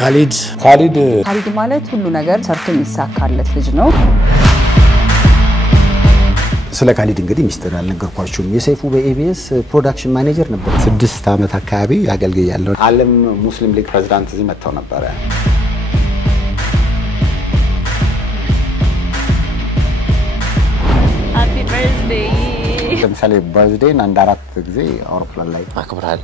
ካሊድ ማለት ሁሉ ነገር ሰርቶ የሚሳካለት ልጅ ነው ስለ ካሊድ እንግዲህ ሚስጥር አልነገርኳችሁም የሰይፉ በኤቢኤስ ፕሮዳክሽን ማኔጀር ነበር 6 አመት አካባቢ ያገልግያለሁ ዓለም ሙስሊም ሊግ ፕሬዝዳንት እዚህ መጣው ነበር ሃፒ በርዝዴይ ለምሳሌ በርዝዴይ አንድ 4 ጊዜ አውሮፕላን ላይ አክብራል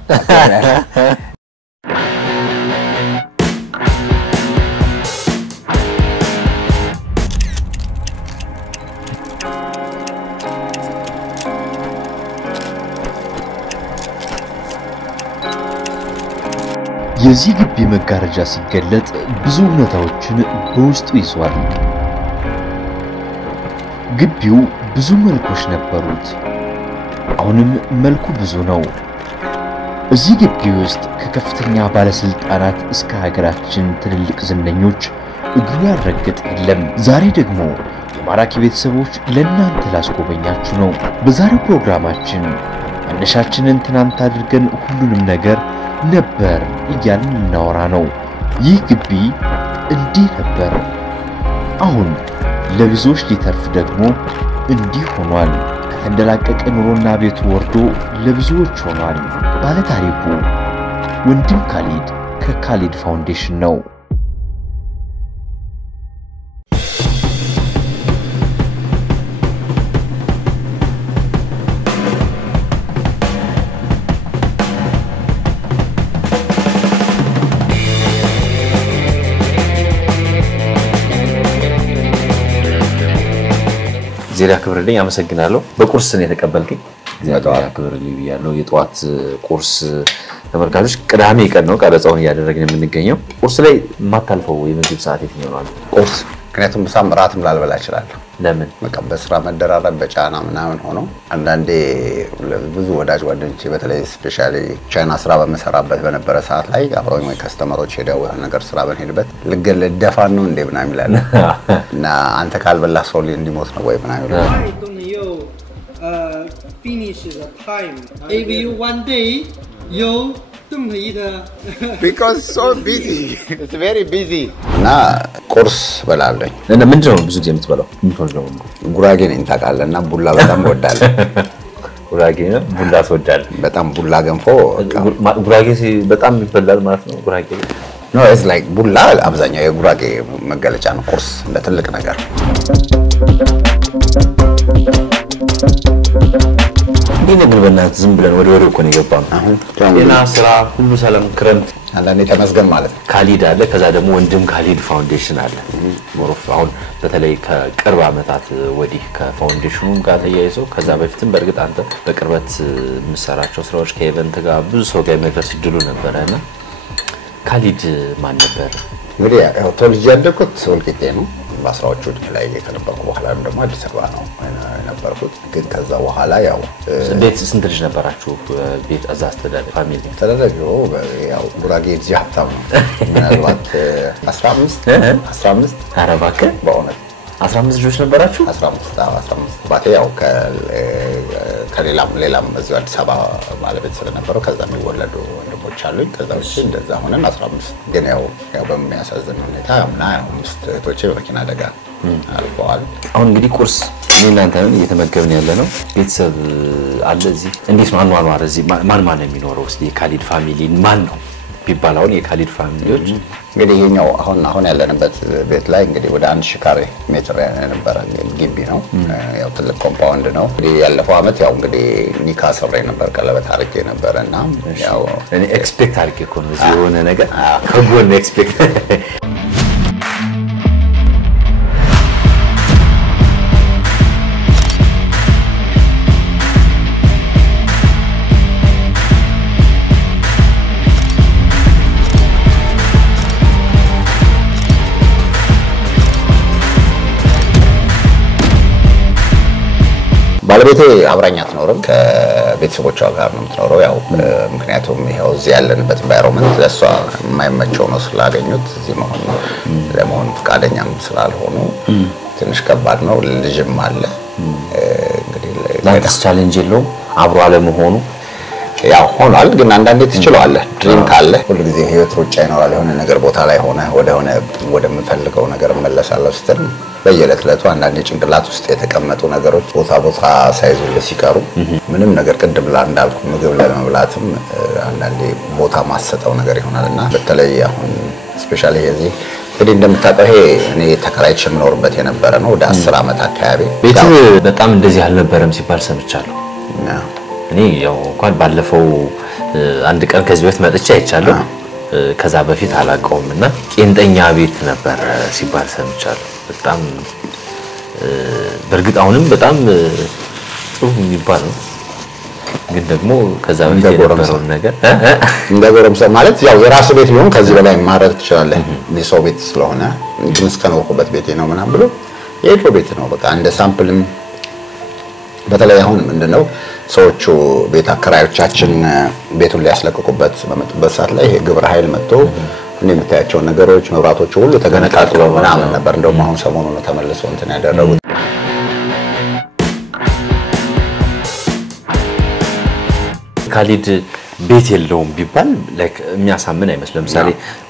የዚህ ግቢ መጋረጃ ሲገለጥ ብዙ እውነታዎችን በውስጡ ይዟል ግቢው ብዙ መልኮች ነበሩት አሁንም መልኩ ብዙ ነው እዚህ ግቢ ውስጥ ከከፍተኛ ባለስልጣናት እስከ ሀገራችን ትልልቅ ዝነኞች እግሩ ያረገጠ የለም ዛሬ ደግሞ የማራኪ ቤተሰቦች ለእናንተ ላስጎበኛችሁ ነው በዛሬው ፕሮግራማችን መነሻችንን ትናንት አድርገን ሁሉንም ነገር ነበር እያልን እናወራ ነው ይህ ግቢ እንዲህ ነበር አሁን ለብዙዎች ሊተርፍ ደግሞ እንዲህ ሆኗል ከተንደላቀቀ ኑሮና ቤቱ ወርዶ ለብዙዎች ሆኗል ባለ ታሪኩ ወንድም ካሊድ ከካሊድ ፋውንዴሽን ነው ዜራ ክብርልኝ አመሰግናለሁ በቁርስ ነው የተቀበልከኝ ዜራ ክብርልኝ ብያለሁ የጧት ቁርስ ተመልካቾች ቅዳሜ ቀን ነው ቀረጻውን ያደረግን የምንገኘው ቁርስ ላይ ማታልፈው የምግብ ሰዓት የትኛው ነው ቁርስ ምክንያቱም በሳም ራትም ላልበላ ይችላል ለምን መቀበል ስራ መደራረብ በጫና ምናምን ሆኖ አንዳንዴ ብዙ ወዳጅ ጓደኞቼ በተለይ ስፔሻሊ ቻይና ስራ በመሰራበት በነበረ ሰዓት ላይ አብረውኝ ከስተመሮች ሄደው ነገር ስራ በነሄድበት ልገል ደፋን ነው እንደ ምናምን ይላል እና አንተ ካልበላ ሰው እንዲሞት ነው ወይ ምናምን ይላል finish the time if you one day you don't eat because so busy it's very busy na ቁርስ በላለኝ እና ምንድነው ብዙ ጊዜ የምትበላው ምንድነው ጉራጌ ነኝ ታውቃለህና ቡላ በጣም ወዳለሁ ጉራጌ ነው ቡላ ተወዳለ በጣም ቡላ ገንፎ ጉራጌ በጣም ይበላል ማለት ነው ጉራጌ no it's like ቡላ አብዛኛው የጉራጌ መገለጫ ነው ቁርስ እንደ ትልቅ ነገር ግን በእናት ዝም ብለን ወደ ወሬው እኮ ነው የገባን እና ስራ ሁሉ ሰላም ክረምት አንዳንዴ ተመስገን ማለት ካሊድ አለ ከዛ ደግሞ ወንድም ካሊድ ፋውንዴሽን አለ ሞሮፍ አሁን በተለይ ከቅርብ አመታት ወዲህ ከፋውንዴሽኑም ጋር ተያይዞ ከዛ በፊትም በርግጥ አንተ በቅርበት ምሰራቸው ስራዎች ከኢቨንት ጋር ብዙ ሰው ጋር መድረስ ይድሉ ነበርና ካሊድ ማን ነበር እንግዲህ ያው ተወልጄ ያደግኩት ወልቂጤ ነው ባስራዎቹ ላይ ከነበርኩ በኋላ ደግሞ አዲስ አበባ ነው ነበርኩት ግን ከዛ በኋላ ያው ቤት ስንት ልጅ ነበራችሁ ቤት አዛስተዳደ ፋሚሊ ተደረገው ያው ጉራጌ እዚህ ሀብታም ነው ምናልባት 15 አረባከ በእውነት 15 ልጆች ነበራችሁ 15 ባቴ ያው ከሌላም እዚህ አዲስ አበባ ባለቤት ስለነበረው ከዛ የሚወለዱ ወንድሞች አሉኝ ከዛ ውጪ እንደዛ ሆነን 15 ግን ያው በሚያሳዝን ሁኔታ ምና ያው እህቶቼ በመኪና አደጋ አልፈዋል አሁን እንግዲህ ቁርስ እናንተን እየተመገብን ያለ ነው ቤተሰብ አለ እዚህ እንዴት ነው አኗኗር እዚህ ማን ነው የሚኖረው እስቲ የካሊድ ፋሚሊ ማን ነው ቢባላው የካሊድ ፋሚሊዎች እንግዲህ የኛው አሁን ያለንበት ቤት ላይ እንግዲህ ወደ 1000 ካሬ ሜትር የነበረ ግቢ ነው ያው ትልቅ ኮምፓውንድ ነው እንግዲህ ያለፈው አመት ያው እንግዲህ ኒካ ሰሬ ነበር ቀለበት አርጌ ነበርና ያው እኔ ኤክስፔክት አርጌ እኮ ነው እዚህ የሆነ ነገር ከጎን ኤክስፔክት ባለቤቴ አብራኛት ኖርም ከቤተሰቦቿ ጋር ነው የምትኖረው ያው ምክንያቱም ይሄው እዚህ ያለንበት ኢንቫይሮንመንት ለሷ የማይመቸው ነው ስላገኙት እዚህ ለመሆን ፈቃደኛም ስላልሆኑ ትንሽ ከባድ ነው ልጅም አለ እንግዲህ ላይክስ ቻሌንጅ የለው አብሮ አለ መሆኑ ያው ሆኗል ግን አንዳንዴ ትችላለህ ድሪም ካለ ሁሉ ጊዜ ህይወት ሩጫ ይኖራል የሆነ ነገር ቦታ ላይ ሆነ ወደምፈልገው ነገር መለሳለሁ ስትል በየለቱ አንዳንዴ ጭንቅላት ውስጥ የተቀመጡ ነገሮች ቦታ ሳይዙልህ ሲቀሩ ምንም ነገር ቅድም እንዳልኩ ምግብ ለመብላትም አንዳንዴ ቦታ ማሰጠው ነገር ይሆናልና በተለይ አሁን ስፔሻሊ እዚህ እንግዲህ እንደምታውቀው ይሄ እኔ ተከራይቼ የምኖርበት የነበረ ነው ወደ 10 ዓመት አካባቢ ቤት በጣም እንደዚህ አልነበረም ሲባል ሰምቻለሁ እኔ ያው እንኳን ባለፈው አንድ ቀን ከዚህ በፊት መጥቼ አይቻለሁ ከዛ በፊት አላቀውምና ቄንጠኛ ቤት ነበር ሲባል ሰምቻለሁ በጣም በርግጥ አሁንም በጣም ጥሩ የሚባል ነው ግን ደግሞ ከዛ በፊት የነበረው ነገር እንደጎረምሳ ማለት ያው የራስ ቤት ቢሆን ከዚህ በላይ ማረግ ትችላለህ የሰው ቤት ስለሆነ ግን እስከኖርኩበት ቤቴ ነው ምናምን ብሎ የድሮ ቤት ነው በቃ እንደ ሳምፕልም በተለይ አሁን ምንድነው ሰዎቹ ቤት አከራዮቻችን ቤቱን ሊያስለቅቁበት በመጡበት ሰዓት ላይ ግብረ ኃይል መጥቶ እንደምታያቸው ነገሮች መብራቶቹ ሁሉ ተገነጣጥለው ምናምን ነበር እንደውም አሁን ሰሞኑን ነው ተመልሶ እንትን ያደረጉት ካሊድ ቤት የለውም ቢባል ላይክ የሚያሳምን አይመስልም ለምሳሌ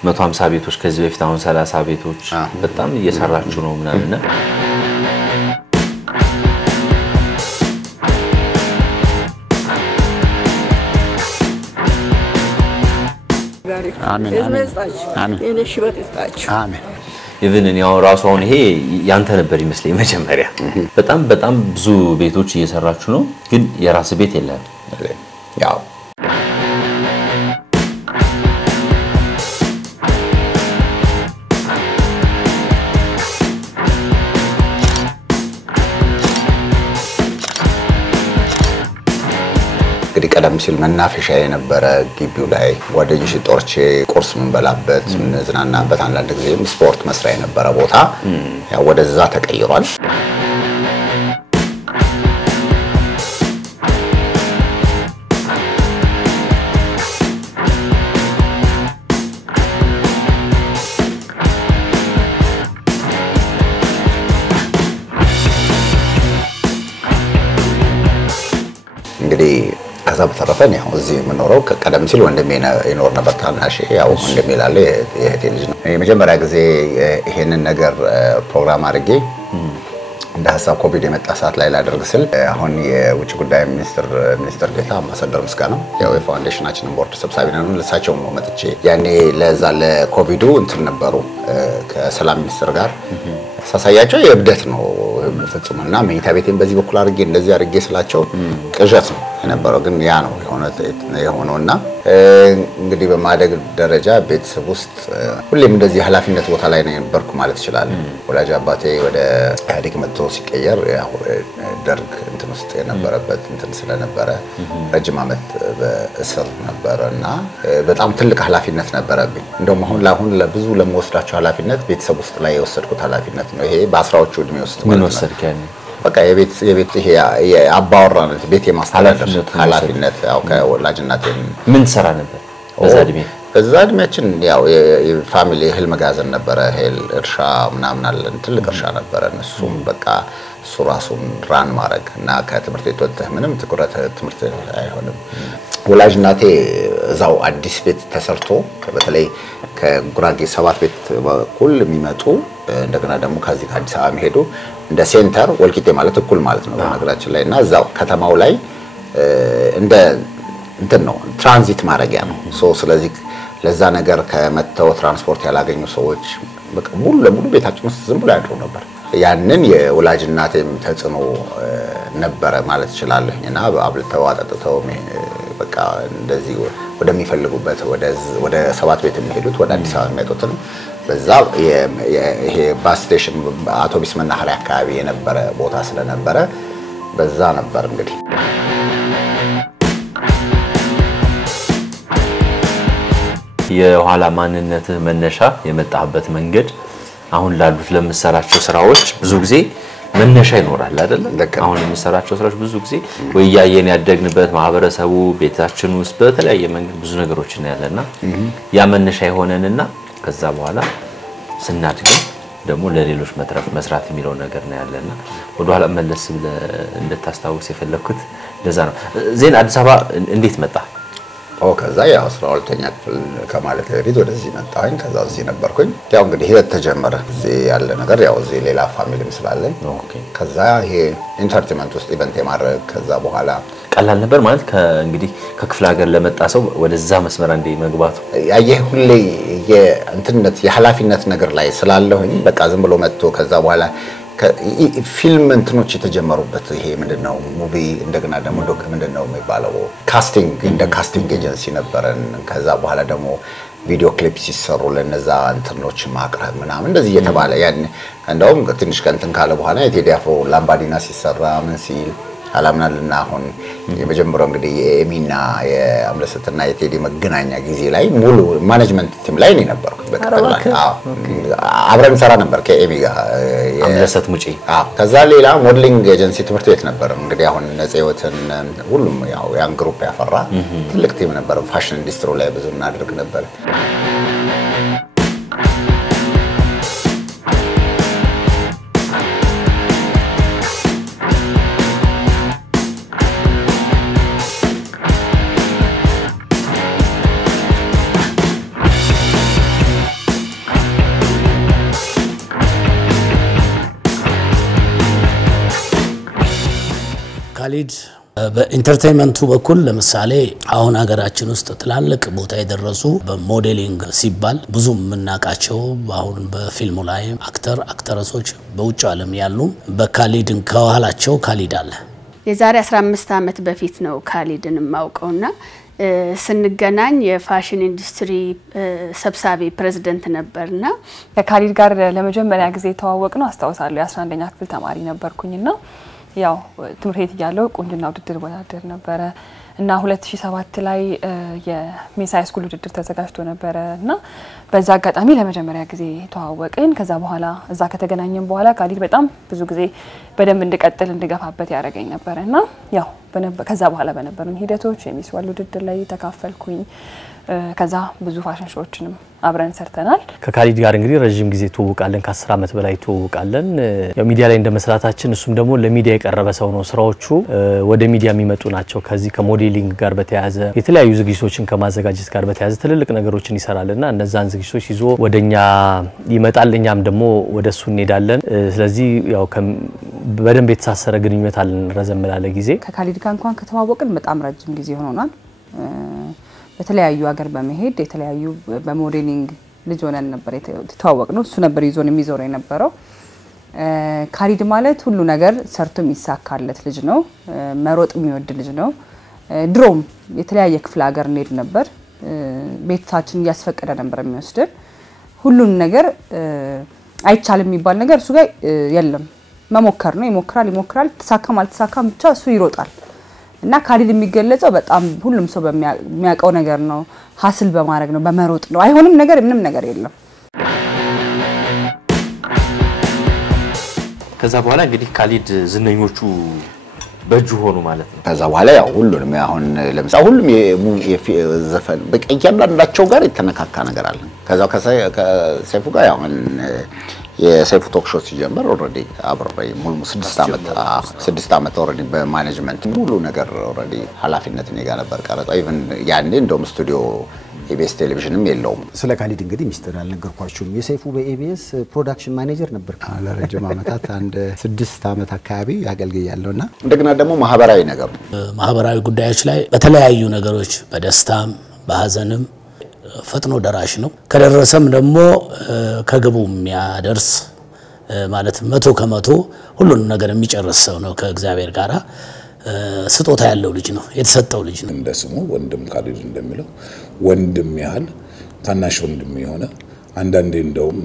150 ቤቶች ከዚህ በፊት አሁን 30 ቤቶች በጣም እየሰራችሁ ነው ምናምን አሜን አሜን የነሽበት ይስጣችሁ አሜን ኢቭን ያው ራሱ አሁን ይሄ ያንተ ነበር ይመስለኝ መጀመሪያ በጣም ብዙ ቤቶች እየሰራችሁ ነው ግን የራስ ቤት የለም ያው እንግዲህ ቀደም ሲል መናፈሻ የነበረ ግቢው ላይ ጓደኞች ጦርቼ ቁርስ ምንበላበት ምንዝናናበት አንዳንድ ጊዜም ስፖርት መስሪያ የነበረ ቦታ ያው ወደዛ ተቀይሯል እንግዲህ ከዛ በተረፈ ነው እዚህ የምኖረው ቀደም ሲል ወንድሜ ይኖር ነበር ታናሽ ያው ወንድሜ ላለ የእህቴ ልጅ ነው የመጀመሪያ ጊዜ ይሄንን ነገር ፕሮግራም አድርጌ እንደ ሐሳብ ኮቪድ የመጣ ሰዓት ላይ ላደርግ ስል አሁን የውጭ ጉዳይ ሚኒስትር ዴታ አምባሳደር ምስጋናው ያው የፋውንዴሽናችንን ቦርድ ሰብሳቢ ነን ለሳቸው ነው መጥቼ ያኔ ለዛ ለኮቪዱ እንትን ነበሩ ከሰላም ሚኒስትር ጋር ሳሳያቸው የብደት ነው ፍጹምና መኝታ ቤቴን በዚህ በኩል አድርጌ እንደዚህ አድርጌ ስላቸው ቅዠት ነው የነበረው ግን ያ ነው የሆነውና እንግዲህ በማደግ ደረጃ ቤተሰብ ውስጥ ሁሌም እንደዚህ ኃላፊነት ቦታ ላይ ነው የነበርኩ ማለት ይችላል ወላጅ አባቴ ወደ ኢህአዴግ መጥቶ ሲቀየር ያው ደርግ እንትን ውስጥ የነበረበት እንትን ስለነበረ ረጅም ዓመት በእስር ነበርና በጣም ትልቅ ኃላፊነት ነበረብኝ እንደውም አሁን ለብዙ ለምወስዳቸው ኃላፊነት ቤተሰብ ውስጥ ላይ የወሰድኩት ኃላፊነት ነው ይሄ በ10ዎቹ እድሜ ውስጥ ምን ወሰድክ ያኔ በቃ የቤት ይሄ የአባወራነት ቤት የማስተዳደር ኃላፊነት ያው ከወላጅናቴ ምን ሰራ ነበር በዛ እድሜያችን ያው የፋሚሊ እህል መጋዘን ነበረ እህል እርሻ ምናምን አለን ትልቅ እርሻ ነበረ እሱም በቃ ሱራሱን ራን ማድረግ እና ከትምህርት ቤት ወጥተህ ምንም ትኩረት ትምህርት አይሆንም ወላጅናቴ እዛው አዲስ ቤት ተሰርቶ በተለይ ከጉራጌ 7 ቤት በኩል የሚመጡ እንደገና ደግሞ ከዚህ ከአዲስ አበባ የሚሄዱ እንደ ሴንተር ወልቂጤ ማለት እኩል ማለት ነው በነገራችን ላይ እና እዛው ከተማው ላይ እንደ እንትን ነው ትራንዚት ማድረጊያ ነው ስለዚህ ለዛ ነገር ከመተው ትራንስፖርት ያላገኙ ሰዎች በቃ ሙሉ ለሙሉ ቤታችን ውስጥ ዝም ብሎ ያድሩ ነበር ያንን የወላጅናቴም ተጽዕኖ ነበረ ማለት ይችላል እና አብልተው አጠጥተው በቃ እንደዚህ ወደሚፈልጉበት ወደ 7 ቤት የሚሄዱት ወደ አዲስ አበባ የሚመጡትን በዛ ይሄ ባስ ስቴሽን አውቶቡስ መናኸሪያ አካባቢ የነበረ ቦታ ስለነበረ በዛ ነበር እንግዲህ የኋላ ማንነት መነሻ የመጣበት መንገድ አሁን ላሉት ለምሰራቸው ስራዎች ብዙ ጊዜ መነሻ ይኖራል አይደል አሁን የምሰራቸው ስራዎች ብዙ ጊዜ ወይ ያየን ያደግንበት ማህበረሰቡ ቤታችን ውስጥ በተለያየ መንገድ ብዙ ነገሮች እናያለና ያ መነሻ ይሆነንና ከዛ በኋላ ስናድግ ደግሞ ለሌሎች መትረፍ መስራት የሚለው ነገር ነው ያለና ወደ ኋላ መለስ ብለ እንድታስታውስ የፈለኩት ለዛ ነው ዜን አዲስ አበባ እንዴት መጣ ከዛ ያው 12ኛ ክፍል ከማለት በፊት ወደዚህ መጣሁኝ ከዛ እዚህ ነበርኩኝ ያው እንግዲህ ህይወት ተጀመረ እዚህ ያለ ነገር ያው እዚህ ሌላ ፋሚሊም ስላለኝ ከዛ ይሄ ኢንተርቴይንመንት ውስጥ ኢቨንት የማድረግ ከዛ በኋላ ቀላል ነበር ማለት እንግዲህ ከክፍለ ሀገር ለመጣ ሰው ወደዛ መስመር እንደ መግባቱ ያየ ሁሌ የእንትነት የሐላፊነት ነገር ላይ ስላለሁኝ በቃ ዝም ብሎ መጥቶ ከዛ በኋላ ፊልም እንትኖች የተጀመሩበት ይሄ ምንድነው ሙቪ እንደገና ደግሞ ምንድነው የሚባለው ካስቲንግ እንደ ካስቲንግ ኤጀንሲ ነበረን ከዛ በኋላ ደግሞ ቪዲዮ ክሊፕ ሲሰሩ ለነዛ እንትኖች ማቅረብ ምናምን እንደዚህ እየተባለ ያን እንደውም ትንሽ ከንትን ካለ በኋላ የቴዲ አፍሮ ላምባዲና ሲሰራ ምን ሲል አላምናልና አሁን የመጀመሪያው እንግዲህ የኤሚና የአምለሰትና የቴዲ መገናኛ ጊዜ ላይ ሙሉ ማኔጅመንት ቲም ላይ ነው ነበርኩ በቀጥታ አብረን ሰራ ነበር ከኤሚ ጋር አምለሰት ሙጪ ከዛ ሌላ ሞዴሊንግ ኤጀንሲ ትምህርት ቤት ነበር እንግዲህ አሁን ነጽዮትን ሁሉም ያው ያን ግሩፕ ያፈራ ትልቅ ቲም ነበር ፋሽን ኢንዱስትሪ ላይ ብዙ እናደርግ ነበር ካሊድ በኢንተርቴይንመንቱ በኩል ለምሳሌ አሁን ሀገራችን ውስጥ ትላልቅ ቦታ የደረሱ በሞዴሊንግ ሲባል ብዙ ምናቃቸው አሁን በፊልሙ ላይ አክተረሶች በውጭ ዓለም ያሉ በካሊድን ከኋላቸው ካሊድ አለ የዛሬ 15 ዓመት በፊት ነው ካሊድን ማውቀውና ስንገናኝ የፋሽን ኢንዱስትሪ ሰብሳቢ ፕሬዝዳንት ነበርና ከካሊድ ጋር ለመጀመሪያ ጊዜ ተዋወቅነው አስተዋውሳለሁ የ11ኛ ክፍል ተማሪ ነበርኩኝና ያው ትምርት ያለው ቁንጅና ውድድር ወዳደር ነበር እና 2007 ላይ የሚስ ሃይ ስኩል ውድድር ተዘጋጅቶ ነበርና በዛ አጋጣሚ ለመጀመሪያ ጊዜ ተዋወቅን ከዛ በኋላ እዛ ከተገናኘን በኋላ ካሊድ በጣም ብዙ ጊዜ በደንብ እንድቀጥል እንድገፋበት ያረጋኝ ነበርና ያው ከዛ በኋላ በነበሩን ሂደቶች የሚስ ወርልድ ውድድር ላይ ተካፈልኩኝ ከዛ ብዙ ፋሽን ሾዎችንም አብረን ሰርተናል ከካሊድ ጋር እንግዲህ ረጅም ጊዜ ተወውቃለን ከ10 አመት በላይ ተወውቃለን ያው ሚዲያ ላይ እንደመስራታችን እሱም ደግሞ ለሚዲያ የቀረበ ሰው ነው ስራዎቹ ወደ ሚዲያ የሚመጡ ናቸው ከዚህ ከሞዴሊንግ ጋር በተያያዘ የተለያዩ ዝግጅቶችን ከማዘጋጀት ጋር በተያያዘ ትልልቅ ነገሮችን ይሰራልና እነዛን ዝግጅቶች ይዞ ወደኛ ይመጣል እኛም ደግሞ ወደሱ እንሄዳለን ስለዚህ ያው በደንብ የተሳሰረ ግንኙነት አለን ረዘም ላለ ጊዜ ከካሊድ ጋር እንኳን ከተዋወቅን በጣም ረጅም ጊዜ ሆኖናል በተለያዩ ሀገር በመሄድ የተለያዩ በሞዴሊንግ ልጅ ሆነን ነበር የተዋወቅነው እሱ ነበር ይዞን የሚዞረው የነበረው ካሊድ ማለት ሁሉ ነገር ሰርቶ የሚሳካለት ልጅ ነው መሮጥ የሚወድ ልጅ ነው ድሮም የተለያየ ክፍለ ሀገር እንሄድ ነበር ቤታችን ያስፈቀደ ነበር የሚወስደን ሁሉን ነገር አይቻልም የሚባል ነገር እሱ ጋር የለም መሞከር ነው ይሞክራል ተሳካም አልተሳካም ብቻ እሱ ይሮጣል እና ካሊድ የሚገለጸው በጣም ሁሉም ሰው በሚያቀው ነገር ነው ሐስል በማድረግ ነው በመሮጥ ነው አይሆንም ነገር ምንም ነገር የለም ከዛ በኋላ እንግዲህ ካሊድ ዝነኞቹ በእጁ ሆኑ ማለት ነው ከዛ በኋላ ያው ሁሉንም አሁን ለምሳሌ ሁሉም የዘፈን በቀያንዳንዳቸው ጋር የተነካካ ነገር አለ ከዛው ከሰይፉ ጋር ያው የሰይፉ ቶክ ሾው ሲጀምር ኦሬዲ አብረው ሙሉ 6 አመት ኦሬዲ በማኔጅመንት ሙሉ ነገር ኦሬዲ ኃላፊነት እኔ ጋር ነበር ቀረጣው ኢቭን ያኔ እንደውም ስቱዲዮ ኢቢኤስ ቴሌቪዥንም የለውም ስለ ካሊድ እንግዲህ ሚስጥር አልነገርኳችሁም የሰይፉ በኢቢኤስ ፕሮዳክሽን ማኔጀር ነበር ለረጅም አመታት አንድ 6 አመት አካባቢ ያገልግያለውና እንደገና ደግሞ ማህበራዊ ነገር ማህበራዊ ጉዳዮች ላይ በተለያዩ ነገሮች በደስታም በሐዘንም ፈጥኖ ደራሽ ነው ከደረሰም ደግሞ ከግቡ የሚያደርስ ማለት 100% ሁሉንም ነገር የሚጨርስ ሰው ነው ከእግዚአብሔር ጋራ ስጦታ ያለው ልጅ ነው የተሰጠው ልጅ ነው እንደስሙ ወንድም ካሊድ እንደሚለው ወንድም ያህል ታናሽ ወንድም የሆነ አንዳንዴ እንደውም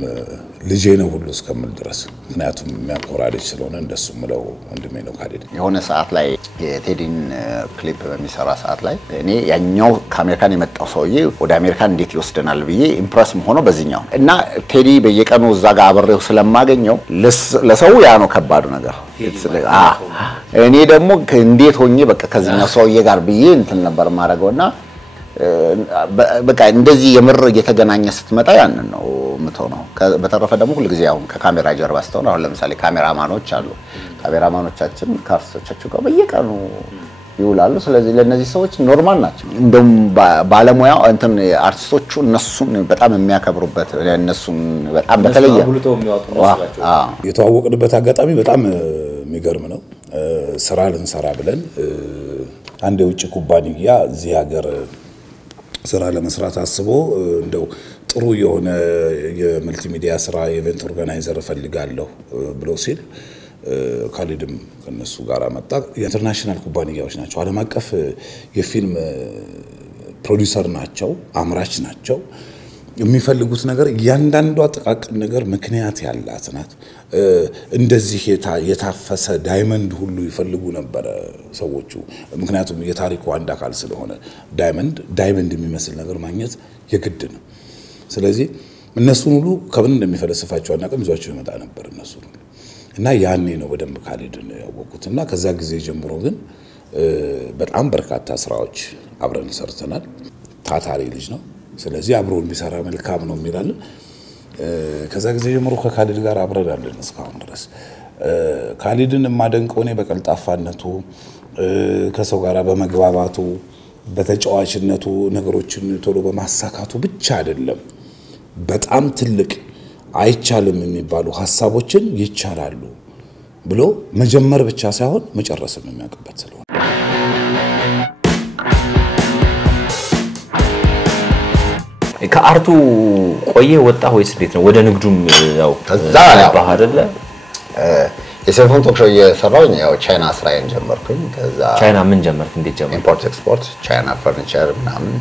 ልጄ ነው ሁሉ እስከምል ድረስ ምክንያቱም የሚያኮራ ልጅ ስለሆነ እንደሱ ምለው ወንድሜ ነው ካሊድ የሆነ ሰዓት ላይ የቴዲን ክሊፕ በሚሰራ ሰዓት ላይ እኔ ያኛው ከአሜሪካን የመጣው ሰውዬ ወደ አሜሪካን እንዴት ይወስደናል ብዬ ኢምፕረስ ሆኖ በዚህኛው እና ቴዲ በየቀኑ እዛ ጋር አብሬው ስለማገኘው ለሰው ያ ነው ከባዱ ነገር እኔ ደግሞ እንዴት ሆኜ በቃ ከዚህኛው ሰውዬ ጋር ብዬ እንትን ነበር ማረገውና በቃ እንደዚህ የምር እየተገናኘ ስትመጣ ያንን ነው ምትሆነው በተረፈ ደግሞ ሁሉ ጊዜ አሁን ከካሜራ ጀርባ ስተው አሁን ለምሳሌ ካሜራማኖች አሉ ካሜራማኖቻችን ካርሶቻቸው ጋር በየቀኑ ይውላሉ። ስለዚህ ለነዚህ ሰዎች ኖርማል ናቸው። እንደውም ባለሙያው እንትን አርቲስቶቹ እነሱን በጣም የሚያከብሩበት እነሱን በጣም በተለየ የተዋወቅንበት አጋጣሚ በጣም የሚገርም ነው። ስራ ልንሰራ ብለን አንድ የውጭ ኩባንያ እዚህ ሀገር ስራ ለመስራት አስቦ እንደው ጥሩ የሆነ የመልቲሚዲያ ስራ ኢቨንት ኦርጋናይዘር ፈልጋለሁ ብሎ ሲል ካሊድም ከነሱ ጋር መጣ። የኢንተርናሽናል ኩባንያዎች ናቸው፣ ዓለም አቀፍ የፊልም ፕሮዲዩሰር ናቸው፣ አምራች ናቸው። የሚፈልጉት ነገር እያንዳንዷ ጥቃቅን ነገር ምክንያት ያላት ናት። እንደዚህ የታፈሰ ዳይመንድ ሁሉ ይፈልጉ ነበር ሰዎቹ። ምክንያቱም የታሪኩ አንድ አካል ስለሆነ ዳይመንድ የሚመስል ነገር ማግኘት የግድ ነው። ስለዚህ እነሱን ሁሉ ከምን እንደሚፈልስፋቸው አናውቅም፣ ይዟቸው ይመጣ ነበር እነሱ እና ያኔ ነው በደንብ ካሊድን ያወቁትና ከዛ ጊዜ ጀምሮ ግን በጣም በርካታ ስራዎች አብረን ሰርተናል። ታታሪ ልጅ ነው። ስለዚህ አብሮን ቢሰራ መልካም ነው የሚላለን። ከዛ ጊዜ ጀምሮ ከካሊድ ጋር አብረን አለን እስካሁን ድረስ። ካሊድን የማደንቀው እኔ በቀልጣፋነቱ፣ ከሰው ጋር በመግባባቱ፣ በተጫዋችነቱ፣ ነገሮችን ቶሎ በማሳካቱ ብቻ አይደለም። በጣም ትልቅ አይቻልም የሚባሉ ሐሳቦችን ይቻላሉ ብሎ መጀመር ብቻ ሳይሆን መጨረስም የሚያውቅበት ስለሆነ ከአርቱ ቆየ ወጣ ወይስ እንዴት ነው? ወደ ንግዱም ያው ከዛ አይደለ የሴልፎን ቶክ ሾው እየሰራሁኝ ያው ቻይና ስራዬን ጀመርኩኝ። ከዛ ቻይና ምን ጀመርክ? እንዴት ጀመርክ? ኢምፖርት ኤክስፖርት፣ ቻይና ፈርኒቸር ምናምን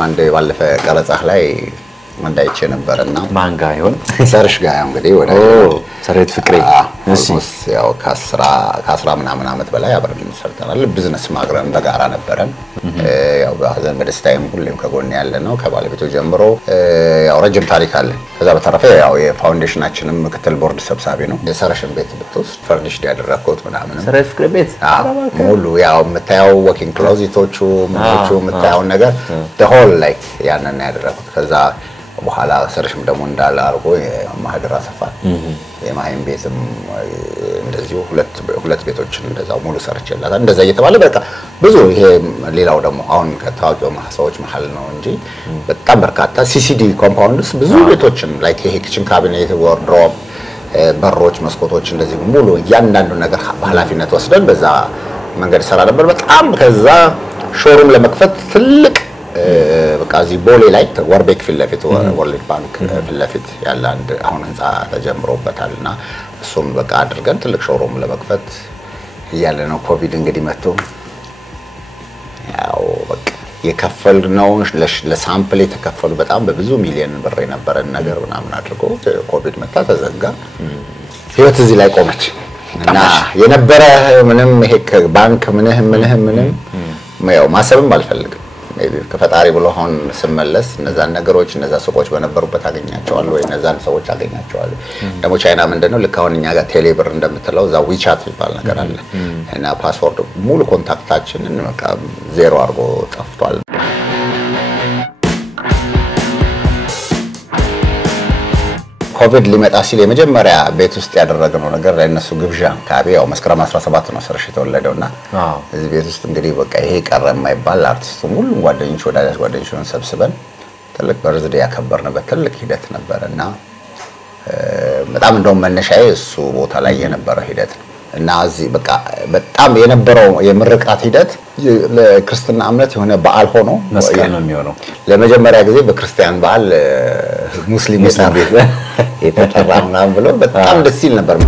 አንዴ ባለፈ ቀረጻህ ላይ እንዳይቼ ነበርና ማንጋ ይሆን ሰርሽ ጋር እንግዲህ ወደ ሰሬት ፍቅሬ እሺ ያው ከ10 ምናምን አመት በላይ አብረን ሰርተናል። ቢዝነስ ማግረን በጋራ ነበረን። ያው በሀዘን በደስታዬም ሁሌም ከጎን ያለ ነው ከባለቤቱ ጀምሮ ያው ረጅም ታሪክ አለ። ከዛ በተረፈ ያው የፋውንዴሽናችንም ምክትል ቦርድ ሰብሳቢ ነው። የሰርሽን ቤት ብትወስድ ፈርኒሽድ ያደረኩት ምናምን ሰሬት ፍቅሬ ቤት ሙሉ ያው የምታየው ወኪንግ ክሎዚቶቹ ምኖቹ የምታየው ነገር the whole like ያንን ያደረኩት። ከዛ በኋላ ሰርሽም ደግሞ እንዳለ አርጎ የማህደር አሰፋ የማይም ቤትም እንደዚሁ ሁለት ቤቶችን እንደዛው ሙሉ ሰርችላታ እንደዛ እየተባለ በቃ ብዙ ይሄ ሌላው ደግሞ አሁን ከታዋቂው ሰዎች መሃል ነው እንጂ በጣም በርካታ ሲሲዲ ኮምፓውንድስ ብዙ ቤቶችን ላይክ ይሄ ኪችን ካቢኔት፣ ዋርድሮብ፣ በሮች፣ መስኮቶች እንደዚህ ሙሉ እያንዳንዱ ነገር በኃላፊነት ወስደን በዛ መንገድ ሰራ ነበር። በጣም ከዛ ሾሩም ለመክፈት ትልቅ በቃ እዚህ ቦሌ ላይ ወርቤክ ፊት ለፊት ወርልድ ባንክ ፊት ለፊት ያለ አንድ አሁን ህንጻ ተጀምሮበታልና እሱም በቃ አድርገን ትልቅ ሾሩም ለመክፈት እያለ ነው ኮቪድ እንግዲህ መጥቶ ያው በቃ የከፈልነው ለሳምፕል የተከፈሉ በጣም በብዙ ሚሊዮን ብር የነበረን ነገር ምናምን አድርጎ ኮቪድ መጣ፣ ተዘጋ። ህይወት እዚህ ላይ ቆመች እና የነበረ ምንም ይሄ ባንክ ምንም ያው ማሰብም አልፈልግም። ከፈጣሪ ብሎ ሆን ስመለስ እነዛን ነገሮች እነዛ ሱቆች በነበሩበት አገኛቸዋለሁ ወይ እነዛን ሰዎች አገኛቸዋለሁ። ደግሞ ቻይና ምንድነው ልክ አሁን እኛ ጋር ቴሌብር እንደምትለው እዛ ዊቻት ይባል ነገር አለ እና ፓስወርድ ሙሉ ኮንታክታችንን በቃ ዜሮ አድርጎ ጠፍቷል። ኮቪድ ሊመጣ ሲል የመጀመሪያ ቤት ውስጥ ያደረግነው ነገር ለነሱ ግብዣ ካቢያው መስከረም 17 ነው ሰርሽ የተወለደውና እዚህ ቤት ውስጥ እንግዲህ በቃ ይሄ ቀረ የማይባል አርቲስቱ ሙሉ ጓደኞች ወዳጅ ጓደኞችን ሰብስበን ትልቅ በርዝዴ ያከበርንበት ትልቅ ሂደት ነበርና በጣም እንደውም መነሻዬ እሱ ቦታ ላይ የነበረው ሂደት ነው እና እዚህ በቃ በጣም የነበረው የምርቃት ሂደት ለክርስቲያና እምነት የሆነ በዓል ሆኖ መስቀል ነው የሚሆነው። ለመጀመሪያ ጊዜ በክርስቲያን በዓል ሙስሊም የተጠራ ምናምን ብሎ በጣም ደስ ይል ነበር።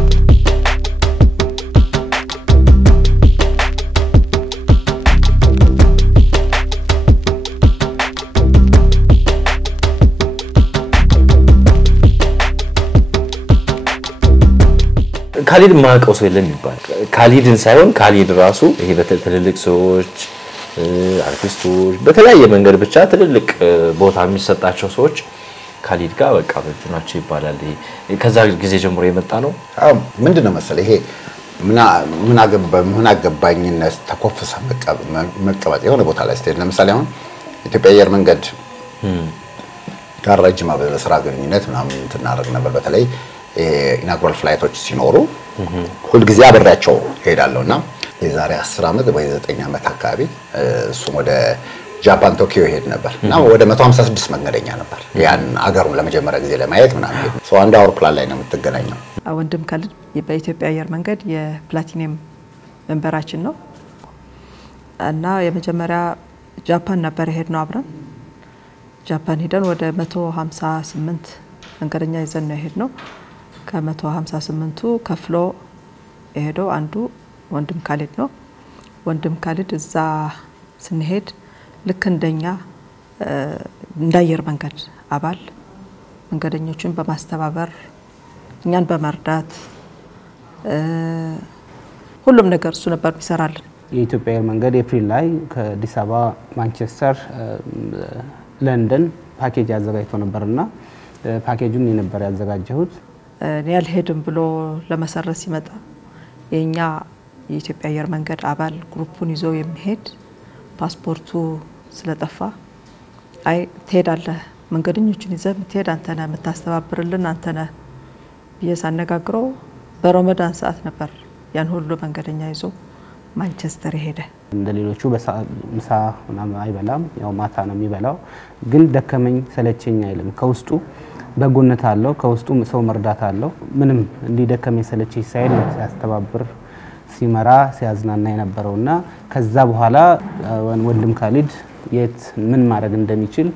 ካሊድ ማቀው ሰው የለም ይባል። ካሊድን ሳይሆን ካሊድ ራሱ ይሄ በትልልቅ ሰዎች አርቲስቶች በተለያየ መንገድ ብቻ ትልልቅ ቦታ የሚሰጣቸው ሰዎች ካሊድ ጋር በቃ በእጁናቸው ይባላል። ከዛ ጊዜ ጀምሮ የመጣ ነው። ምንድነው መሰለ ይሄ ምን አገባኝነት ተኮፍሰ መቀበጥ የሆነ ቦታ ላይ ስትሄድ ለምሳሌ አሁን ኢትዮጵያ አየር መንገድ ጋር ረጅም በስራ ግንኙነት ምናምን ተናረግ ነበር በተለይ ኢናጉራል ፍላይቶች ሲኖሩ ሁሉ ጊዜ አብሬያቸው ሄዳለሁና የዛሬ 10 ዓመት ወይ 9 ዓመት አካባቢ እሱም ወደ ጃፓን ቶኪዮ ሄድ ነበር እና ወደ 156 መንገደኛ ነበር ያን አገሩን ለመጀመሪያ ጊዜ ለማየት ምናምን ሰው አንድ አውሮፕላን ላይ ነው የምትገናኘው ወንድም ካሊድ በኢትዮጵያ አየር መንገድ የፕላቲኒየም መንበራችን ነው እና የመጀመሪያ ጃፓን ነበር ሄድነው አብረን ጃፓን ሄደን ወደ 158 መንገደኛ ይዘን ነው ሄድነው ከ158ቱ ከፍሎ ሄዶ አንዱ ወንድም ካሊድ ነው ወንድም ካሊድ እዛ ስንሄድ ልክ እንደኛ እንዳየር መንገድ አባል መንገደኞችን በማስተባበር እኛን በመርዳት ሁሉም ነገር እሱ ነበር ይሰራልን የኢትዮጵያ አየር መንገድ ኤፕሪል ላይ ከአዲስ አበባ ማንቸስተር ለንደን ፓኬጅ ያዘጋጅቶ ነበርና ፓኬጁን ነበር ያዘጋጀሁት እኔ አልሄድም ብሎ ለመሰረዝ ሲመጣ የኛ የኢትዮጵያ አየር መንገድ አባል ግሩፑን ይዞ የሚሄድ ፓስፖርቱ ስለጠፋ አይ ትሄዳለህ መንገደኞችን ይዘህ ትሄድ አንተና መታስተባብርልን አንተና በየሳነጋግረው በረመዳን ሰዓት ነበር ያን ሁሉ መንገደኛ ይዞ ማንቸስተር ሄደ እንደሌሎቹ በምሳ ምናምን አይበላም ያው ማታ ነው የሚበላው ግን ደከመኝ ሰለቸኝ አይልም ከውስጡ በጎነት አለው ከውስጡ ሰው መርዳት አለው ምንም እንዲደከመኝ ሰለቸኝ ሳይል ሲያስተባብር ሲመራ ሲያዝናና የነበረውና ከዛ በኋላ ወንድም ካሊድ የት ምን ማድረግ እንደሚችል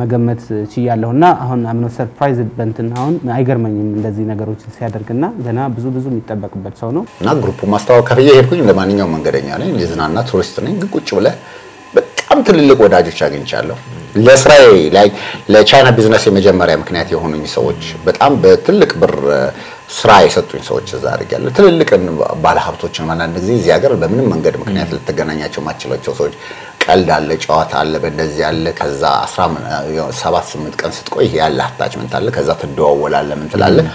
መገመት ችያለሁና አሁን አምኖ ሰርፕራይዝ በእንትን አሁን አይገርመኝም እንደዚህ ነገሮችን ሲያደርግና ገና ብዙ የሚጠበቅበት ሰው ነው እና ግሩፑ ማስተዋወቅ ከፍዬ ሄድኩኝ ለማንኛውም መንገደኛ ነኝ ለዝናና ቱሪስት ነኝ ግን ቁጭ ብለ በጣም ትልልቅ ወዳጆች አግኝቻለሁ ለስራዬ ላይ ለቻይና ቢዝነስ የመጀመሪያ ምክንያት የሆኑኝ ሰዎች በጣም በትልቅ ብር ስራ የሰጡኝ ሰዎች እዛ አድርጋለሁ ትልልቅ ባለሀብቶችን ማንነት ጊዜ እዚህ ሀገር በምንም መንገድ ምክንያት ልትገናኛቸው ማችላቸው ሰዎች ቀልድ አለ ጨዋታ አለ በእንደዚህ ያለ ከዛ 17-8 ቀን ስትቆይ ያለ አታችመንት አለ ከዛ ትደዋወላለህ ምን ትላለህ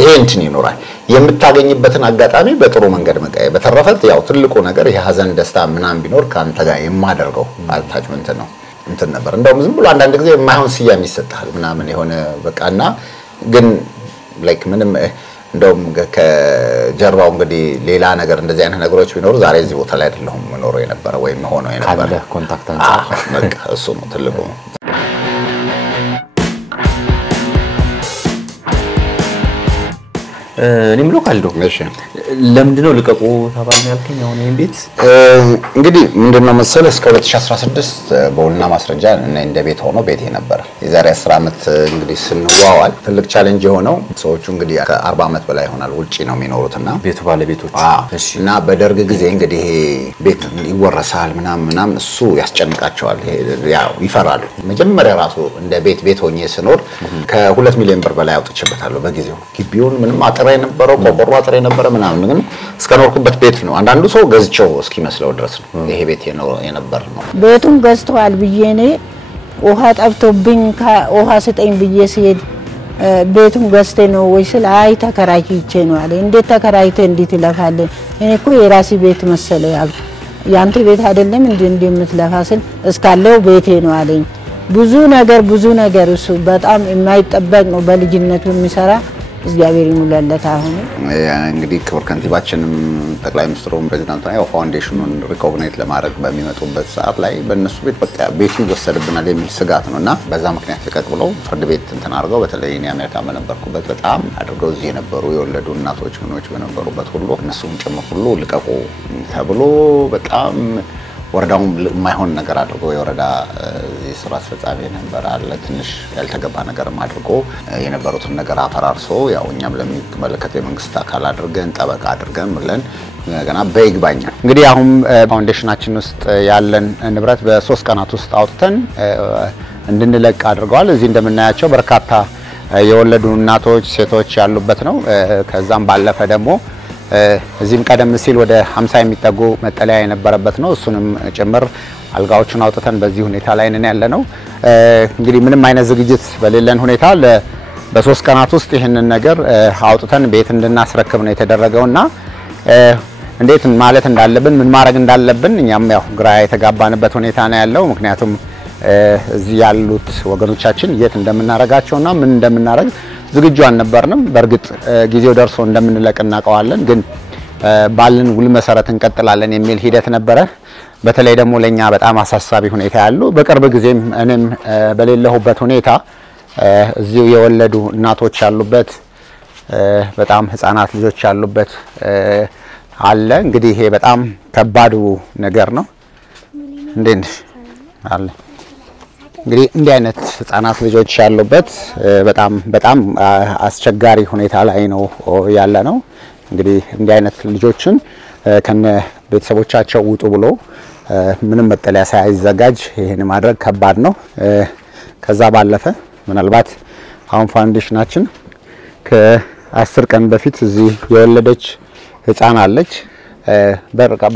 ይሄ እንትን ይኖራል የምታገኝበትን አጋጣሚ በጥሩ መንገድ መቀየር በተረፈት ያው ትልቁ ነገር የሀዘን ደስታ ምናም ቢኖር ካንተ ጋር የማደርገው አታችመንት ነው እንትን ነበር እንደውም ዝም ብሎ አንዳንድ ጊዜ የማይሆን ስያሜ ይሰጣል ምናምን የሆነ በቃና ግን ላይክ ምንም እንደውም ከጀርባው እንግዲህ ሌላ ነገር እንደዚህ አይነት ነገሮች ቢኖር ዛሬ እዚህ ቦታ ላይ አይደለም መኖር የነበረ ወይ ሆኖ የነበረ ኮንታክት አንፃር በቃ እሱ ነው ትልቁ እኔም ነው ካልዶ እሺ ለምንድነው ልቀቁ ተባለ ያልከኝ አሁን ይሄን ቤት እንግዲህ ምንድነው መሰለህ እስከ 2016 በውልና ማስረጃ እና እንደ ቤት ሆኖ ቤቴ ነበር የዛሬ 10 ዓመት እንግዲህ ስንዋዋል ትልቅ ቻሌንጅ የሆነው ሰዎቹ እንግዲህ ከ40 ዓመት በላይ ይሆናል ውጪ ነው የሚኖሩትና ቤቱ ባለቤቶች እና በደርግ ጊዜ እንግዲህ ቤት ይወረሳል ምናምን እሱ ያስጨንቃቸዋል ያው ይፈራሉ መጀመሪያ ራሱ እንደ ቤት ሆኜ ስኖር ከ2 ሚሊዮን ብር በላይ አውጥቼበታለሁ በጊዜው ግቢውን ምንም አጥሬ ነበረው ቆቆሮ አጥሬ ነበረ ምናምን ግን እስከኖርኩበት ቤት ነው አንዳንዱ ሰው ገዝቸው እስኪመስለው ድረስ ነው ይሄ ቤት የነበር ነው ቤቱን ገዝተዋል ብዬኔ ውሃ ጠብቶብኝ ውሃ ስጠኝ ብዬ ሲሄድ ቤቱን ገዝቴ ነው ወይስ ላይ ተከራይቼ ነው አለ እንዴት ተከራይተ እንዴት ይለፋል እኔ እኮ የራሴ ቤት መሰለ ያንተ ቤት አይደለም እንዴ የምትለፋስል እስካለው ቤቴ ነው አለኝ ብዙ ነገር እሱ በጣም የማይጠበቅ ነው በልጅነቱ የሚሰራ እግዚአብሔር ይሙላለት አሁን እንግዲህ ክብር ከንቲባችንም ጠቅላይ ሚኒስትሩም ፕሬዝዳንቱና ያው ፋውንዴሽኑን ሪኮግናይዝ ለማድረግ በሚመጡበት ሰዓት ላይ በእነሱ ቤት በቃ ቤቱ ይወሰድብናል የሚል ስጋት ነውና በዛ ምክንያት ተቀጥ ብለው ፍርድ ቤት እንትን አድርገው በተለይ እኔ አሜሪካ በነበርኩበት በጣም አድርገው እዚህ የነበሩ የወለዱ እናቶች ምኖች በነበሩበት ሁሉ እነሱም ጭምር ሁሉ ልቀቁ ተብሎ በጣም ወረዳው የማይሆን ነገር አድርጎ የወረዳ ስራ አስፈጻሚ ነበር አለ ትንሽ ያልተገባ ነገርም አድርጎ የነበሩትን ነገር አፈራርሶ ያው እኛም ለሚመለከተው የመንግስት አካል አድርገን ጠበቃ አድርገን ብለን ገና በይግባኝ እንግዲህ አሁን ፋውንዴሽናችን ውስጥ ያለን ንብረት በ3 ቀናት ውስጥ አውጥተን እንድንለቅ አድርገዋል እዚህ እንደምናያቸው በርካታ የወለዱ እናቶች ሴቶች ያሉበት ነው ከዛም ባለፈ ደግሞ እዚህም ቀደም ሲል ወደ 50 የሚጠጉ መጠለያ የነበረበት ነው እሱንም ጭምር አልጋዎችን አውጥተን በዚህ ሁኔታ ላይ ነን ያለነው እንግዲህ ምንም አይነት ዝግጅት በሌለን ሁኔታ በ3 ቀናት ውስጥ ይሄንን ነገር አውጥተን ቤት እንድናስረክብ ነው የተደረገውና እንዴት ማለት እንዳለብን ምን ማድረግ እንዳለብን እኛም ያው ግራ የተጋባንበት ሁኔታ ነው ያለው። ምክንያቱም እዚህ ያሉት ወገኖቻችን የት እንደምናረጋቸውና ምን እንደምናረግ ዝግጁ አልነበርንም። በርግጥ ጊዜው ደርሶ እንደምንለቅ እናውቀዋለን፣ ግን ባለን ውል መሰረት እንቀጥላለን የሚል ሂደት ነበረ። በተለይ ደግሞ ለኛ በጣም አሳሳቢ ሁኔታ ያሉ በቅርብ ጊዜም እኔም በሌለሁበት ሁኔታ እዚሁ የወለዱ እናቶች ያሉበት በጣም ህፃናት ልጆች ያሉበት አለ። እንግዲህ ይሄ በጣም ከባዱ ነገር ነው። እንዴት አለ እንግዲህ እንዲህ አይነት ህፃናት ልጆች ያሉበት በጣም አስቸጋሪ ሁኔታ ላይ ነው ያለ ነው። እንግዲህ እንዲህ አይነት ልጆችን ከነ ቤተሰቦቻቸው ውጡ ብሎ ምንም መጠለያ ሳይዘጋጅ ይሄን ማድረግ ከባድ ነው። ከዛ ባለፈ ምናልባት አሁን ፋውንዴሽናችን ከ10 ቀን በፊት እዚህ የወለደች ህፃን አለች።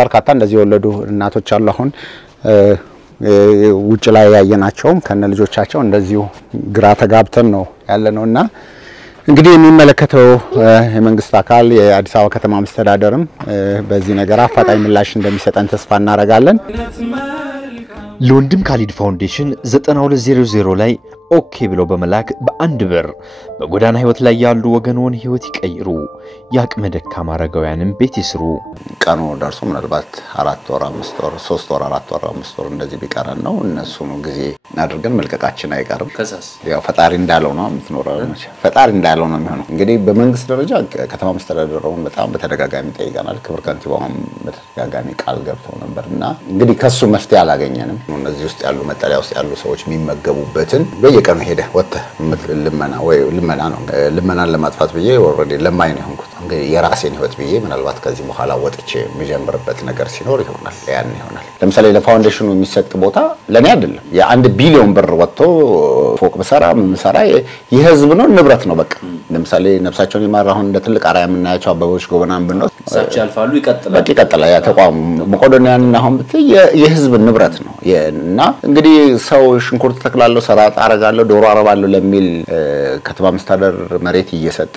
በርካታ እንደዚህ የወለዱ እናቶች አሉ። አሁን ውጭ ላይ ያየናቸውም ከነ ልጆቻቸው እንደዚሁ ግራ ተጋብተን ነው ያለነውና እንግዲህ የሚመለከተው የመንግስት አካል የአዲስ አበባ ከተማ መስተዳደርም በዚህ ነገር አፋጣኝ ምላሽ እንደሚሰጠን ተስፋ እናደርጋለን። ለወንድም ካሊድ ፋውንዴሽን 9200 ላይ ኦኬ ብለው በመላክ በአንድ ብር በጎዳና ህይወት ላይ ያሉ ወገኖን ህይወት ይቀይሩ፣ ያቅመ ደካማ አረጋውያንን ቤት ይስሩ። ቀኑ ደርሶ ምናልባት 4 ወር 5 ወር 3 ወር 4 ወር 5 ወር እንደዚህ ቢቀረን ነው እነሱን ጊዜ አድርገን መልቀቃችን አይቀርም። ከዛስ ያው ፈጣሪ እንዳለው ነው የምትኖረው። ፈጣሪ እንዳለው ነው የሚሆነው። እንግዲህ በመንግስት ደረጃ ከተማ መስተዳደሩን በጣም በተደጋጋሚ ጠይቀናል። ክብር ከንቲባውም በተደጋጋሚ ቃል ገብተው ነበርና እንግዲህ ከሱ መፍትሄ አላገኘንም። እነዚህ ውስጥ ያሉ መጠለያ ውስጥ ያሉ ሰዎች የሚመገቡበትን በየቀኑ ሄደ ወጣ ልመና ነው። ልመናን ለማጥፋት ብዬ ኦሬዲ ለማይ ነው ሆንኩት። እንግዲህ የራሴን ህይወት ብዬ ምናልባት ከዚህ በኋላ ወጥቼ የሚጀምርበት ነገር ሲኖር ይሆናል ያን ይሆናል። ለምሳሌ ለፋውንዴሽኑ የሚሰጥ ቦታ ለኔ አይደለም። የ1 ቢሊዮን ብር ወጥቶ ፎቅ በሰራ የህዝብ ነው ንብረት ነው። በቃ ለምሳሌ ነፍሳቸውን ይማራሁን እንደ ትልቅ አራያ የምናያቸው አበቦች ጎበናን ብንወስድ ሳች ያልፋሉ ይቀጥላል። ይቀጥላል። ያ ተቋም መቄዶንያና አሁን የህዝብ ንብረት ነው። እና እንግዲህ ሰው ሽንኩርት ተክላለሁ፣ ሰላጣ አረጋለሁ፣ ዶሮ አረባለሁ ለሚል ከተማ መስተዳደር መሬት እየሰጠ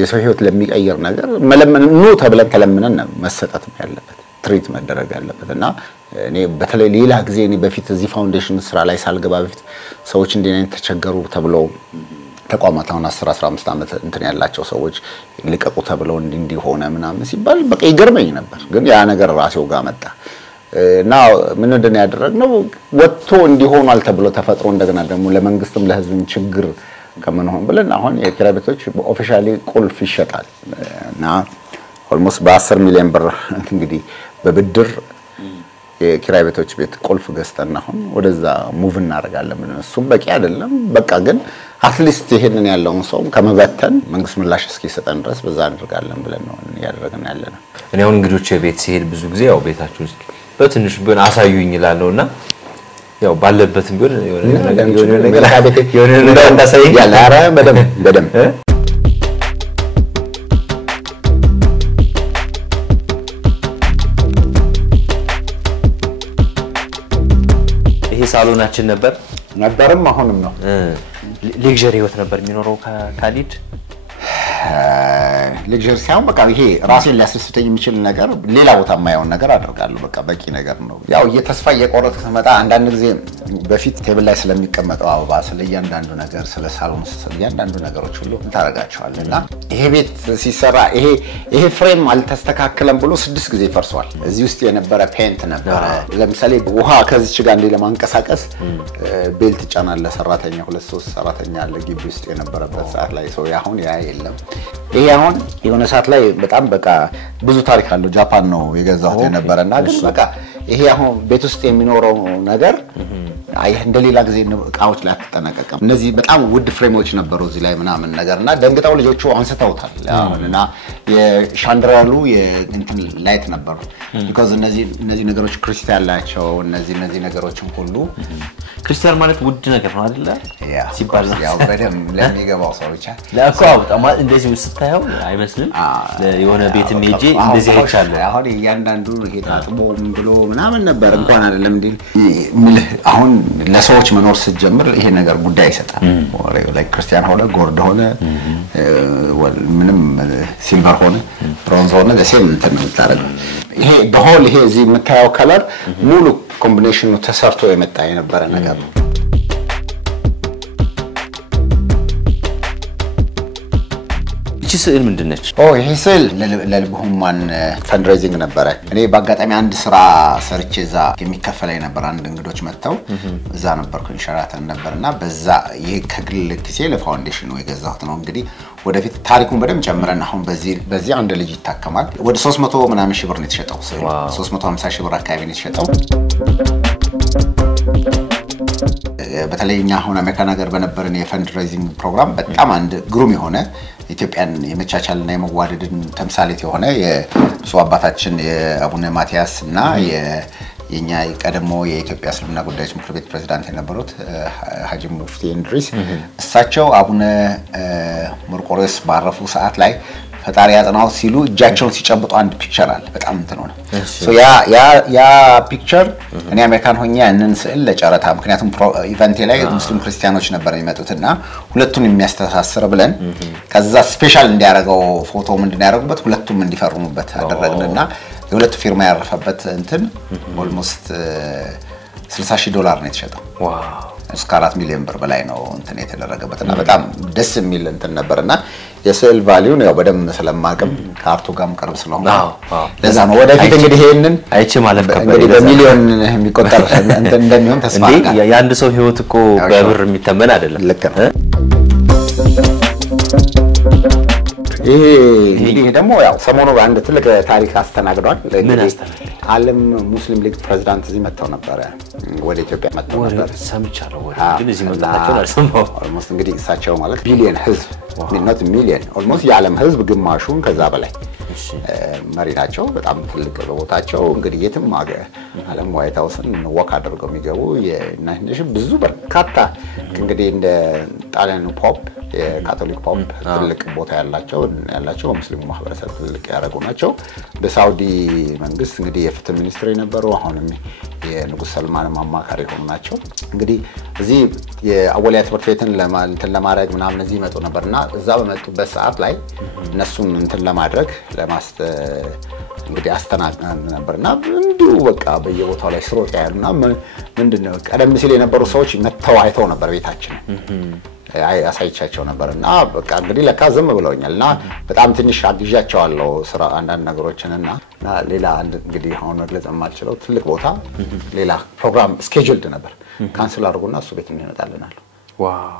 የሰው ህይወት ለሚቀይር ነገር መለመን ነው ተብለን ተለምነን መሰጠት ያለበት ትሪት መደረግ ያለበት እና እኔ በተለይ ሌላ ጊዜ እኔ በፊት እዚህ ፋውንዴሽን ስራ ላይ ሳልገባ በፊት ሰዎች እንዲነን ተቸገሩ ተብለው ተቋማት አሁን 10-15 ዓመት እንትን ያላቸው ሰዎች ልቀቁ ተብለው እንዲሆነ ምናምን ሲባል በቃ ይገርመኝ ነበር። ግን ያ ነገር ራሴው ጋር መጣ እና ምን እንደነ ያደረግነው ወጥቶ እንዲሆናል ተብሎ ተፈጥሮ እንደገና ደግሞ ለመንግስትም ለህዝብም ችግር ከመንሆን ብለን አሁን የኪራይ ቤቶች ኦፊሻሊ ቁልፍ ይሸጣል እና ኦልሞስት በ10 ሚሊዮን ብር እንግዲህ በብድር የኪራይ ቤቶች ቤት ቁልፍ ገዝተን አሁን ወደዛ ሙቭ እናደርጋለን። እሱም በቂ አይደለም። በቃ ግን አትሊስት ይሄንን ያለውን ሰው ከመበተን መንግስት ምላሽ እስኪሰጠን ድረስ በዛ እናደርጋለን ብለን ነው ያደረግን ያለነው። እኔ አሁን እንግዶች ቤት ሲሄድ ብዙ ጊዜ ያው ቤታችሁ በትንሽ ቢሆን አሳዩኝ ይላልውና ያው ባለበትም ቢሆን የሆነ ነገር እንዳሳይ ያላራ በደም ይሄ ሳሎናችን ነበርም አሁንም ነው። ሌክዠሪ ህይወት ነበር የሚኖረው ካሊድ። ሌክዠሪ ሳይሆን በቃ ይሄ ራሴን ሊያስደስተኝ የሚችል ነገር ሌላ ቦታ የማየውን ነገር አደርጋለሁ። በቃ በቂ ነገር ነው። ያው እየተስፋ እየቆረጥክ ስትመጣ አንዳንድ ጊዜ በፊት ቴብል ላይ ስለሚቀመጠው አበባ ስለ እያንዳንዱ ነገር ስለ ሳሎን ስለ እያንዳንዱ ነገሮች ሁሉ እንታረጋቸዋለን እና ይሄ ቤት ሲሰራ ይሄ ፍሬም አልተስተካከለም ብሎ 6 ጊዜ ፈርሷል። እዚህ ውስጥ የነበረ ፔንት ነበረ። ለምሳሌ ውሃ ከዚህ ጋር እንደ ለማንቀሳቀስ ቤልት ጫናለ ሰራተኛ 2-3 ሰራተኛ አለ ግቢ ውስጥ የነበረበት ሰዓት ላይ ሰው ያሁን ያ የለም። ይሄ አሁን የሆነ ሰዓት ላይ በጣም በቃ ብዙ ታሪክ አለው። ጃፓን ነው የገዛሁት የነበረና ግን በቃ ይሄ አሁን ቤት ውስጥ የሚኖረው ነገር እንደሌላ ጊዜ እቃዎች ላይ አትጠነቀቀም። እነዚህ በጣም ውድ ፍሬሞች ነበሩ እዚህ ላይ ምናምን ነገርና ደንግጠው ልጆቹ አንስተውታል። እና የሻንድራሉ የእንትን ላይት ነበሩ because እነዚህ ነገሮች ክሪስታል ያላቸው እነዚህ ነገሮችን ሁሉ ክሪስታል ማለት ውድ ነገር ነው አይደለ? ሲባል ያው በደም ለሚገባው ሰው ብቻ ለአቋው በጣም እንደዚህ ስታየው አይመስልም። የሆነ ቤት ሜጄ እንደዚህ አይቻለሁ። አሁን እያንዳንዱ ይሄ ታጥቦም ብሎ ምናምን ነበር እንኳን አይደለም እንዴ አሁን ለሰዎች መኖር ስትጀምር ይሄ ነገር ጉዳይ ይሰጣል ላይክ ክርስቲያን ሆነ ጎልድ ሆነ ምንም ሲልቨር ሆነ ብሮንዝ ሆነ ለሴም እንትን ታረጋ ይሄ በሆል ይሄ እዚህ የምታየው ከለር ሙሉ ኮምቢኔሽኑ ተሰርቶ የመጣ የነበረ ነገር ነው እቺ ስዕል ምንድነች ይሄ ስዕል ለልብሁማን ፈንድሬዚንግ ነበረ እኔ በአጋጣሚ አንድ ስራ ሰርቼ እዛ የሚከፈለኝ ነበር አንድ እንግዶች መጥተው እዛ ነበርኩኝ ሸራተን ነበርና በዛ ይሄ ከግል ጊዜ ለፋውንዴሽኑ የገዛሁት ነው እንግዲህ ወደፊት ታሪኩን በደም ጨምረን አሁን በዚህ አንድ ልጅ ይታከማል ወደ 300 ምናምን ሺህ ብር ነው የተሸጠው 350 ሺህ ብር አካባቢ ነው የተሸጠው በተለይኛ አሁን አሜሪካን ሀገር በነበረን የፈንድሬዚንግ ፕሮግራም በጣም አንድ ግሩም የሆነ ኢትዮጵያን የመቻቻልና የመዋደድን ተምሳሌት የሆነ የብፁዕ አባታችን የአቡነ ማቲያስ እና የኛ ቀደሞ የኢትዮጵያ እስልምና ጉዳዮች ምክር ቤት ፕሬዝዳንት የነበሩት ሀጂ ሙፍቲ እንድሪስ እሳቸው አቡነ መርቆሬዎስ ባረፉ ሰዓት ላይ ፈጣሪ ያጽናው ሲሉ እጃቸውን ሲጨብጡ አንድ ፒክቸር አለ በጣም እንትን ነው ሶ ያ ፒክቸር እኔ አሜሪካን ሆኜ ያንን ስዕል ለጨረታ ምክንያቱም ኢቨንት ላይ ሙስሊም ክርስቲያኖች ነበር የሚመጡትና ሁለቱን የሚያስተሳስር ብለን ከዛ ስፔሻል እንዲያረጋው ፎቶ ምንድን ያረጉበት ሁለቱም እንዲፈርሙበት አደረግንና የሁለቱ ፊርማ ያረፈበት እንትን ኦልሞስት $60,000 ነው የተሸጠው ዋው እስከ 4 ሚሊዮን ብር በላይ ነው እንትን የተደረገበትና በጣም ደስ የሚል እንትን ነበርና የስዕል ቫልዩ ነው በደም ስለማቀም ካርቱ ጋም ቀርብ ስለሆነ ለዛ ነው ወደፊት እንግዲህ ይሄንን አይቼ ማለት ከበደ በሚሊዮን የሚቆጠር እንትን እንደሚሆን ተስፋ አድርጋለሁ የአንድ ሰው ህይወት እኮ በብር የሚተመን አይደለም ልክ ነው ይሄ ደግሞ ያው ሰሞኑ አንድ ትልቅ ታሪክ አስተናግዷል ዓለም ሙስሊም ሊግ ፕሬዝዳንት እዚህ መጥተው ነበር ወደ ኢትዮጵያ መጥተው ነበር ሰምቻለሁ ግን እዚህ መጣቸው አልሰማው ኦልሞስት እንግዲህ እሳቸው ማለት ቢሊየን ህዝብ not ሚሊየን ኦልሞስት የዓለም ህዝብ ግማሹን ከዛ በላይ መሪ ናቸው በጣም ትልቅ ቦታቸው እንግዲህ የትም ዓለም ዋይት ሃውስን ወክ አድርገው የሚገቡ የናሽናል ብዙ በርካታ እንግዲህ እንደ ጣሊያን ፖፕ የካቶሊክ ፖፕ ትልቅ ቦታ ያላቸው ሙስሊሙ ማህበረሰብ ትልቅ ያረጉ ናቸው በሳውዲ መንግስት እንግዲህ የፍትህ ሚኒስትር የነበሩ አሁንም የንጉስ ሰልማን ማማካሪ ሆኑ ናቸው እንግዲህ እዚህ የአወሊያ ትምህርት ቤትን ለማድረግ ምናምን እዚህ መጡ ነበርና እዛ በመጡበት ሰዓት ላይ እነሱን እንትን ለማድረግ እንግዲህ አስተናግደን ነበርና እንዲሁ በቃ በየቦታው ላይ ስሮጥ ያሉና ምንድነው ቀደም ሲል የነበሩ ሰዎች መተው አይተው ነበር ቤታችን አሳይቻቸው ነበርና በቃ እንግዲህ ለካ ዝም ብለውኛልና በጣም ትንሽ አግዣቸዋለሁ ስራ አንዳንድ ነገሮችንና ሌላ እንግዲህ አሁን መግለጽ የማልችለው ትልቅ ቦታ ሌላ ፕሮግራም ስኬጁልድ ነበር ካንሰል አድርጎና እሱ ቤት እንመጣለናል ዋው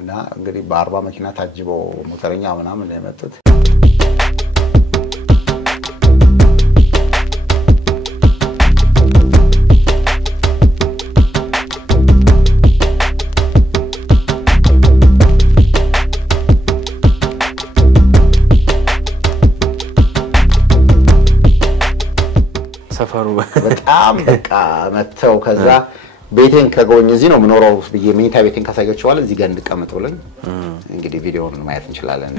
እና እንግዲህ በ40 መኪና ታጅበው ሞተረኛ ምናምን የመጡት ሰፈሩ በጣም በቃ መተው ከዛ ቤቴን ከጎኝ እዚህ ነው ምኖረው ብዬ መኝታ ቤቴን ካሳያችሁ በኋላ እዚህ ጋር እንቀመጥ ብለን እንግዲህ ቪዲዮውን ማየት እንችላለን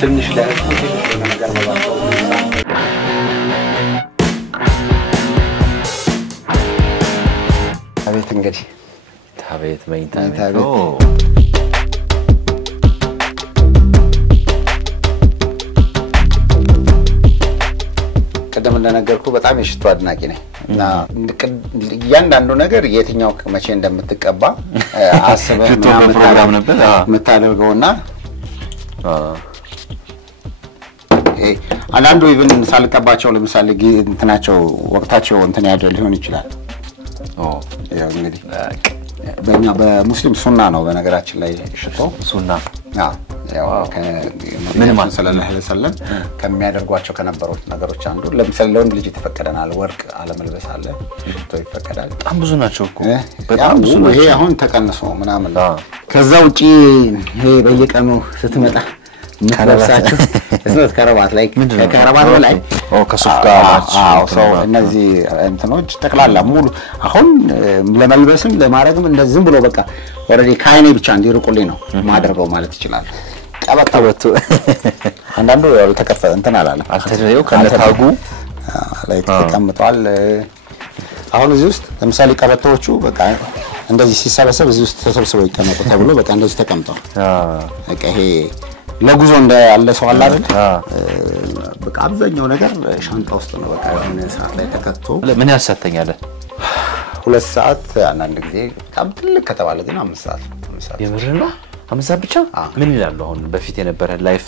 ትንሽ ላይ ነገር ባላቸው አቤት እንግዲህ ታቤት መኝታ ቀደም እንደነገርኩ በጣም የሽቶ አድናቂ ነኝ እና ያንዳንዱ ነገር የትኛው መቼ እንደምትቀባ አስበህ ፕሮግራም ነበር መታደርገውና አንዳንዱ ኢቭን ሳልቀባቸው ለምሳሌ እንትናቸው ወቅታቸው እንትን ያደል ሊሆን ይችላል ያው እንግዲህ በእኛ በሙስሊም ሱና ነው በነገራችን ላይ ሽቶ ሱና ያው ምን ማለት ሰለላሁ ዐለይሂ ወሰለም ከሚያደርጓቸው ከነበሩት ነገሮች አንዱ ለምሳሌ ለወንድ ልጅ ተፈቀደናል ወርቅ አለመልበስ አለ ሽቶ ይፈቀዳል በጣም ብዙ ናቸው እኮ በጣም ብዙ ይሄ አሁን ተቀንሶ ምናምን ከዛ ውጪ ይሄ በየቀኑ ስትመጣ ምትለብሳቸው እስነት ከረባት ላይ ከረባት ላይ ከሱፍ ጋር ሰው እነዚህ እንትኖች ተክላላ ሙሉ አሁን ለመልበስም ለማረግም እንደዚህ ብሎ በቃ ኦሬዲ ካይኔ ብቻ እንዲርቁልኝ ነው ማድረገው ማለት ይችላል ቀበቶ አንዳንዱ ያው ተከፈተ እንትን አላለም አልተደረው ከነታጉ ላይ ተቀምጧል አሁን እዚህ ውስጥ ለምሳሌ ቀበቶዎቹ በቃ እንደዚህ ሲሰበሰብ እዚህ ውስጥ ተሰብስበው ይቀመጡ ተብሎ በቃ እንደዚህ ተቀምጧል በቃ ይሄ ለጉዞ እንዳለ ሰው አለ አይደል በቃ አብዛኛው ነገር ሻንጣ ውስጥ ነው በቃ የሆነ ሰዓት ላይ ተከቶ ምን ያሳተኛል 2 ሰዓት አንዳንድ ጊዜ በጣም ትልቅ ከተባለ ግን 5 ሰዓት የምር ነው 5 ሰዓት ብቻ ምን ይላሉ አሁን በፊት የነበረ ላይፍ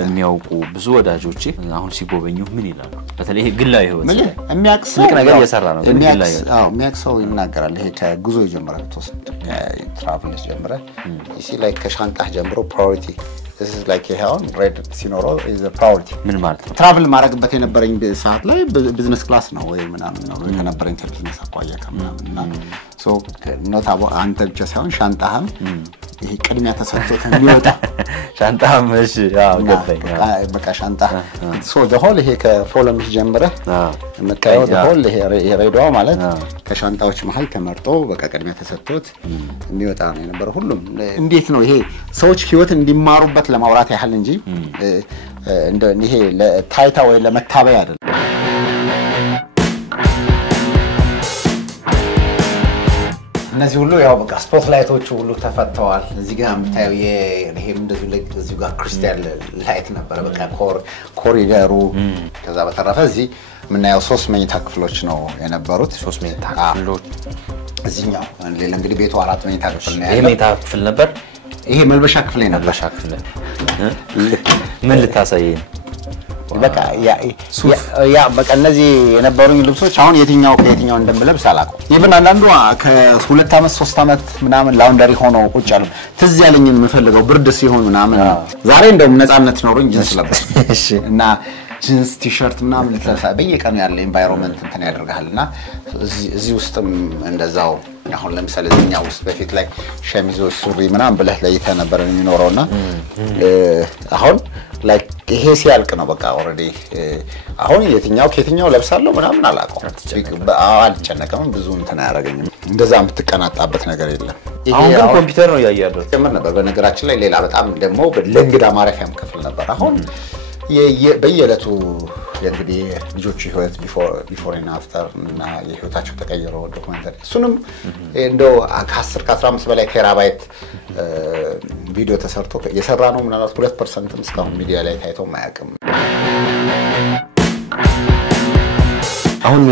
የሚያውቁ ብዙ ወዳጆቼ አሁን ሲጎበኙ ምን ይላሉ በተለይ ግላዊ ህይወት የሚያክሰው ነገር እየሰራ ነው ግላዊ የሚያክሰው ይናገራል ይሄ ከጉዞ ይጀምራል ተወሰነ ትራቭል ጀምራል እሺ ላይ ከሻንጣህ ጀምሮ ፕራዮሪቲ this is like how red ሲኖሮ is a priority ምን ማለት ነው ትራቭል ማድረግበት የነበረኝ ሰዓት ላይ ቢዝነስ ክላስ ነው ወይ ምናምን ነው የነበረኝ ቢዝነስ አቋያ ከምናምንና ሶ ኖት አቦ አንተ ብቻ ሳይሆን ሻንጣህም ይሄ ቅድሚያ ተሰጥቶት የሚወጣ ሻንጣህም እሺ ያው ገባኝ በቃ ሻንጣ ሶ the whole ይሄ ከፎለምሽ ጀምረህ መታየው the whole ይሄ ሬዲዮ ማለት ከሻንጣዎች መሃል ተመርጦ በቃ ቅድሚያ ተሰጥቶት የሚወጣ ነው የነበረው ሁሉም እንዴት ነው ይሄ ሰዎች ህይወት እንዲማሩበት ለማውራት ያህል እንጂ እንደ ይሄ ለታይታ ወይ ለመታበያ አይደለም እነዚህ ሁሉ ያው በቃ ስፖትላይቶቹ ሁሉ ተፈተዋል እዚህ ጋር የምታየው ይሄም እንደዚህ ለዚህ ጋር ክሪስታል ላይት ነበር በቃ ኮሪደሩ ከዛ በተረፈ እዚህ ምናየው 3 መኝታ ክፍሎች ነው የነበሩት 3 መኝታ ክፍሎች እዚህኛው ሌላ እንግዲህ ቤቱ 4 መኝታ ክፍል ነው ያለው ይሄ መኝታ ክፍል ነበር ይሄ መልበሻ ክፍል ነው መልበሻ ክፍል ምን ልታሳየኝ በቃ ያ በቃ እነዚህ የነበሩኝ ልብሶች አሁን የትኛው ከየትኛው እንደምለብስ አላውቅም ይብን አንዳንዱ ከ2 አመት 3 አመት ምናምን ላውንደሪ ሆኖ ቁጭ ያሉ ትዝ ያለኝ የምፈልገው ብርድ ሲሆን ምናምን ዛሬ እንደውም ነፃነት ኖሮኝ ጂንስ ለብስ እሺ እና ጂንስ ቲ-ሸርት ምናምን ለብሳ በየቀኑ ያለ ኤንቫይሮንመንት እንትን ያደርጋልና እዚህ ውስጥም እንደዛው አሁን ለምሳሌ እዚህኛው ውስጥ በፊት ላይ ሸሚዞች ሱሪ ምናምን ብለህ ለይተህ ነበር የሚኖረውና አሁን ላይክ ይሄ ሲያልቅ ነው በቃ ኦሬዲ አሁን የትኛው ከየትኛው ለብሳለሁ ምናምን አላውቅም አልጨነቀም ብዙ እንትን አያረጋኝም እንደዛ የምትቀናጣበት ነገር የለም አሁን ግን ኮምፒውተር ነው ያያለው ጀምር ነበር በነገራችን ላይ ሌላ በጣም ደግሞ ለእንግዳ ማረፊያም ክፍል ነበር አሁን በየለቱ እንግዲህ ልጆቹ ህይወት ቢፎር እና አፍተር እና የህይወታቸው ተቀየረው ዶክመንተሪ እሱንም እንደው ከ10 ከ15 በላይ ቴራባይት ቪዲዮ ተሰርቶ የሰራ ነው ምናልባት 2% እስካሁን ሚዲያ ላይ ታይቶ ማያውቅም አሁን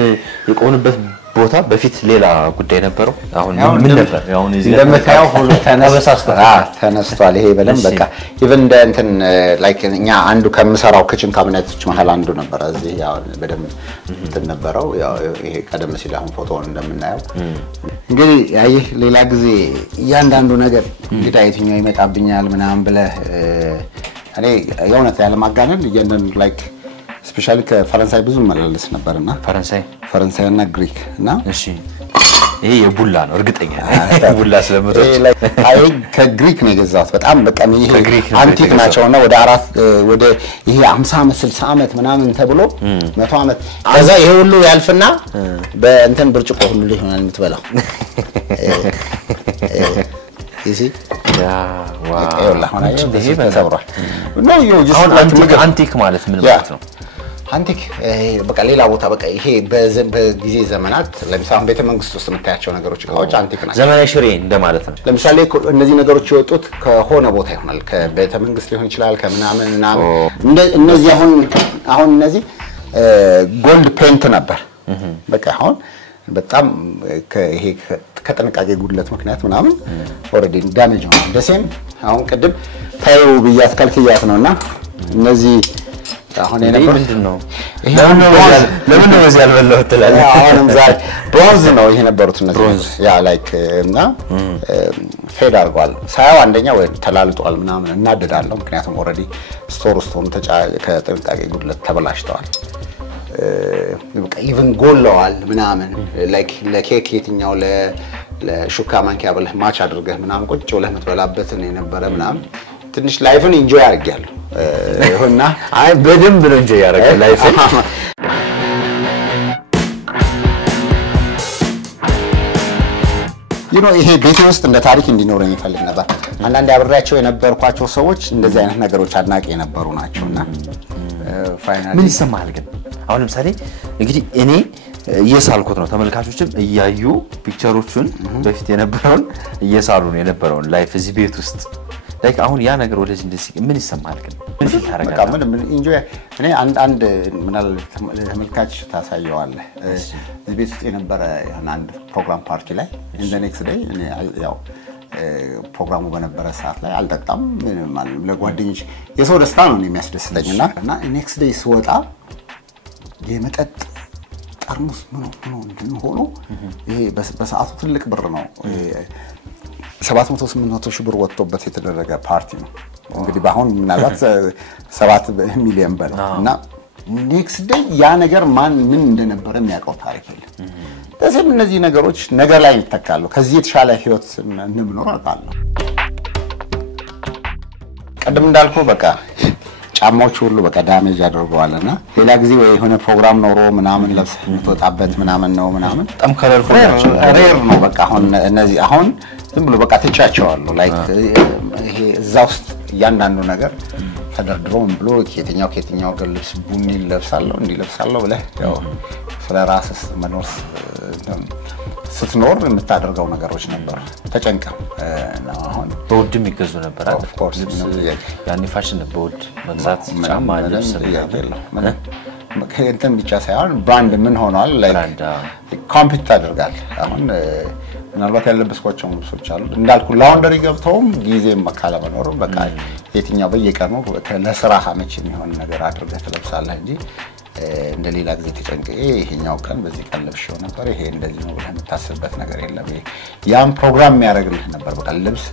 የቆንበት ቦታ በፊት ሌላ ጉዳይ ነበረው አሁን ምን ነበር አሁን እዚህ ለመታየው ሁሉ ተነስቷል ይሄ በለም በቃ ኢቭን እንትን ላይክ እኛ አንዱ ከምሰራው ክችን ካቢኔቶች መሃል አንዱ ነበር እዚህ ያው በደም እንትን ነበረው ያው ይሄ ቀደም ሲል አሁን ፎቶውን እንደምናየው እንግዲህ ያይህ ሌላ ጊዜ እያንዳንዱ ነገር እንግዲህ የትኛው ይመጣብኛል ምናምን ብለ እኔ የእውነት ያለ ማጋነን እያንዳንዱ ላይክ ስፔሻሊ ከፈረንሳይ ብዙ መላለስ ነበርና ፈረንሳይ እና ግሪክ እና እሺ ይሄ የቡላ ነው እርግጠኛ ነኝ ቡላ ስለምትወድ አይ ከግሪክ ነው የገዛሁት በጣም በቃ ይሄ አንቲክ ናቸውና ወደ 4 ወደ ይሄ 50 አመት 60 አመት ምናምን ተብሎ 100 አመት ከዛ ይሄ ሁሉ ያልፍና በእንትን ብርጭቆ ሁሉ ይሆናል የምትበላው እሺ ያ ዋው ይሄ ተሰብሯል ነው አንቲክ ማለት ምን ማለት ነው አንቲክ በቃ ሌላ ቦታ በቃ ይሄ በጊዜ ዘመናት ለምሳሌ ቤተ መንግስት ውስጥ የምታያቸው ነገሮች ካዎች አንቲክ ናቸው ዘመናዊ ሽሬ እንደማለት ነው ለምሳሌ እነዚህ ነገሮች የወጡት ከሆነ ቦታ ይሆናል ከቤተ መንግስት ሊሆን ይችላል ከምናምን እነዚህ አሁን እነዚህ ጎልድ ፔንት ነበር በቃ አሁን በጣም ይሄ ከጥንቃቄ ጉድለት ምክንያት ምናምን ኦሬዲ ዳሜጅ ነው ደሴም አሁን ቅድም ታዩ ብያት ካልክያት ነውና እነዚህ አሁን የነበረው ምንድነው ለምን ነው እዚህ ያልበላው ትላለህ አሁንም ዛሬ ብሮንዝ ነው ይሄ ነበሩት እነዚህ ያ ላይክ እና ፌድ አድርጓል ሳያው አንደኛ ወይ ተላልጧል ምናምን እናደዳለሁ ምክንያቱም ኦሬዲ ስቶር ውስጥ ሆኖ ከጥንቃቄ ጉድለት ተበላሽተዋል በቃ ኢቭን ጎለዋል ምናምን ላይክ ለኬክ የትኛው ለሹካ ማንኪያ ብለህ ማች አድርገህ ምናምን ቁጭ ብለህ የምትበላበት ነው የነበረ ምናምን ትንሽ ላይፍን ኢንጆይ አድርጌያለሁ እና አይ በደንብ ነው ኢንጆይ ያደረገው ላይፍን ይሄ ቤቴ ውስጥ እንደ ታሪክ እንዲኖረኝ ይፈልግ ነበር። አንዳንድ አብሬያቸው የነበርኳቸው ሰዎች እንደዚህ አይነት ነገሮች አድናቂ የነበሩ ናቸውና ፋይናሊ ምን ይሰማል ግን አሁን ለምሳሌ እንግዲህ እኔ እየሳልኩት ነው ተመልካቾችም እያዩ ፒክቸሮቹን በፊት የነበረውን እየሳሉ ነው የነበረውን ላይፍ እዚህ ቤት ውስጥ ላይክ አሁን ያ ነገር ወደዚህ እንደዚህ ምን ይሰማል ግን ምን ታረጋለህ? በቃ ምን ኢንጆይ እኔ አንድ ምናል ተመልካች ታሳየዋለህ እዚህ ቤት ውስጥ የነበረ አንድ ፕሮግራም ፓርቲ ላይ in the next day እኔ ያው ፕሮግራሙ በነበረ ሰዓት ላይ አልጠጣም ምንም ለጓደኞች የሰው ደስታ ነው የሚያስደስተኝና next day ስወጣ የመጠጥ ጠርሙስ ምን ሆኖ ይሄ በሰዓቱ ትልቅ ብር ነው 700-800 ሺህ ብር ወጥቶበት የተደረገ ፓርቲ ነው እንግዲህ ባሁን ምናልባት 7 ሚሊዮን በለው እና ኔክስት ዴይ ያ ነገር ማን ምን እንደነበረ የሚያውቀው ታሪክ የለም ስለዚህ እነዚህ ነገሮች ነገር ላይ ይተካሉ ከዚህ የተሻለ ህይወት እንምኖር አጣለሁ ቀደም እንዳልኩ በቃ ጫማዎች ሁሉ በቃ ዳሜጅ አድርገዋልና ሌላ ጊዜ ወይ የሆነ ፕሮግራም ኖሮ ምናምን ለብስ ተጣበት ምናምን ነው ምናምን በጣም ከለርፉል ሬር ነው በቃ አሁን እነዚህ አሁን ዝም ብሎ በቃ ተቻቸዋለሁ ላይክ ይሄ እዛው ውስጥ ያንዳንዱ ነገር ተደርድሮ ብሎ ከየትኛው ልብስ ቡኒ ለብሳለሁ እንዲለብሳለሁ ብለህ ያው ስለራስህ መኖር ስትኖር የምታደርገው ነገሮች ነበር ተጨንቀው ነው አሁን በውድም ይገዙ ነበር ኦፍ ኮርስ ያኔ ፋሽን በውድ መግዛት ጫማ ልብስ ያለው ከእንትን ብቻ ሳይሆን ብራንድ ምን ሆኗል ላይክ ኮምፒት ታደርጋል አሁን ምናልባት ያለበስኳቸው ልብሶች አሉ እንዳልኩ ላውንደሪ ገብተውም ጊዜ መካለ መኖር በቃ የትኛው በየቀኑ ለስራ አመቺ የሚሆን ነገር አድርገህ ትለብሳለህ እንጂ እንደሌላ ጊዜ ተጨንቀህ ይሄኛው ቀን በዚህ ቀን ለብሼው ነበር ይሄ እንደዚህ ነው ብለህ የምታስብበት ነገር የለም ያም ፕሮግራም የሚያደርግልህ ነበር በቃ ልብስ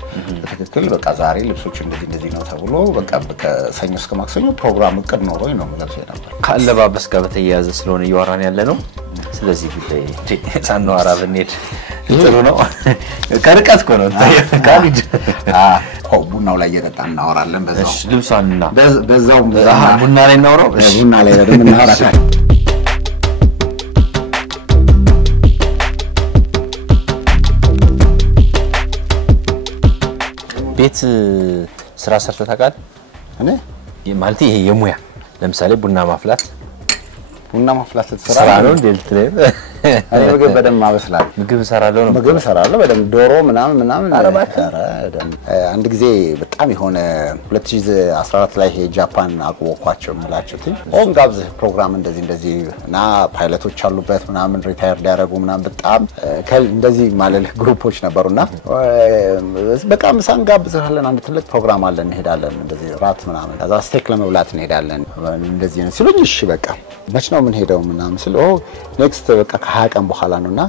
በትክክል በቃ ዛሬ ልብሶች እንደዚህ ነው ተብሎ በቃ ከሰኞ እስከ ማክሰኞ ፕሮግራም እቅድ ኖሮኝ ነው ለብሼ ነበር ካለባበስ ጋር በተያያዘ ስለሆነ እያወራን ያለ ነው ስለዚህ ጉዳይ ሳንዋራ ብንሄድ ጥሩ ነው ከርቀት ነው ካሊድ ቡናው ላይ እየጠጣን እናወራለን በዛው ልብሷንና በዛው ቡና ላይ እናወራው ቡና ላይ ወደም እናወራለን ቤት ስራ ሰርተህ ታውቃለህ እኔ ማለት ይሄ የሙያ ለምሳሌ ቡና ማፍላት ስራ ነው እንዴ እኔ ምግብ በደንብ ማበስላለሁ ምግብ እሰራለሁ ነው ምግብ እሰራለሁ በደንብ ዶሮ ምናምን አንድ ጊዜ በጣም የሆነ 2014 ላይ ጃፓን አቅቦኳቸው ምላቸው ኦን ጋብዝ ፕሮግራም እንደዚህ እና ፓይለቶች አሉበት ምናምን ሪታየርድ ያደረጉ ምናምን በጣም እንደዚህ ማለት ግሩፖች ነበርና በቃ ምሳን ጋብዘሃለን አንድ ትልቅ ፕሮግራም አለን እንሄዳለን እንደዚህ ራት ምናምን ከዛ ስቴክ ለመብላት እንሄዳለን እንደዚህ ነው ሲሉኝ እሺ በቃ መች ነው ምን ሄደው ምናምን ስለ ኔክስት በቃ ከ20 ቀን በኋላ ነውና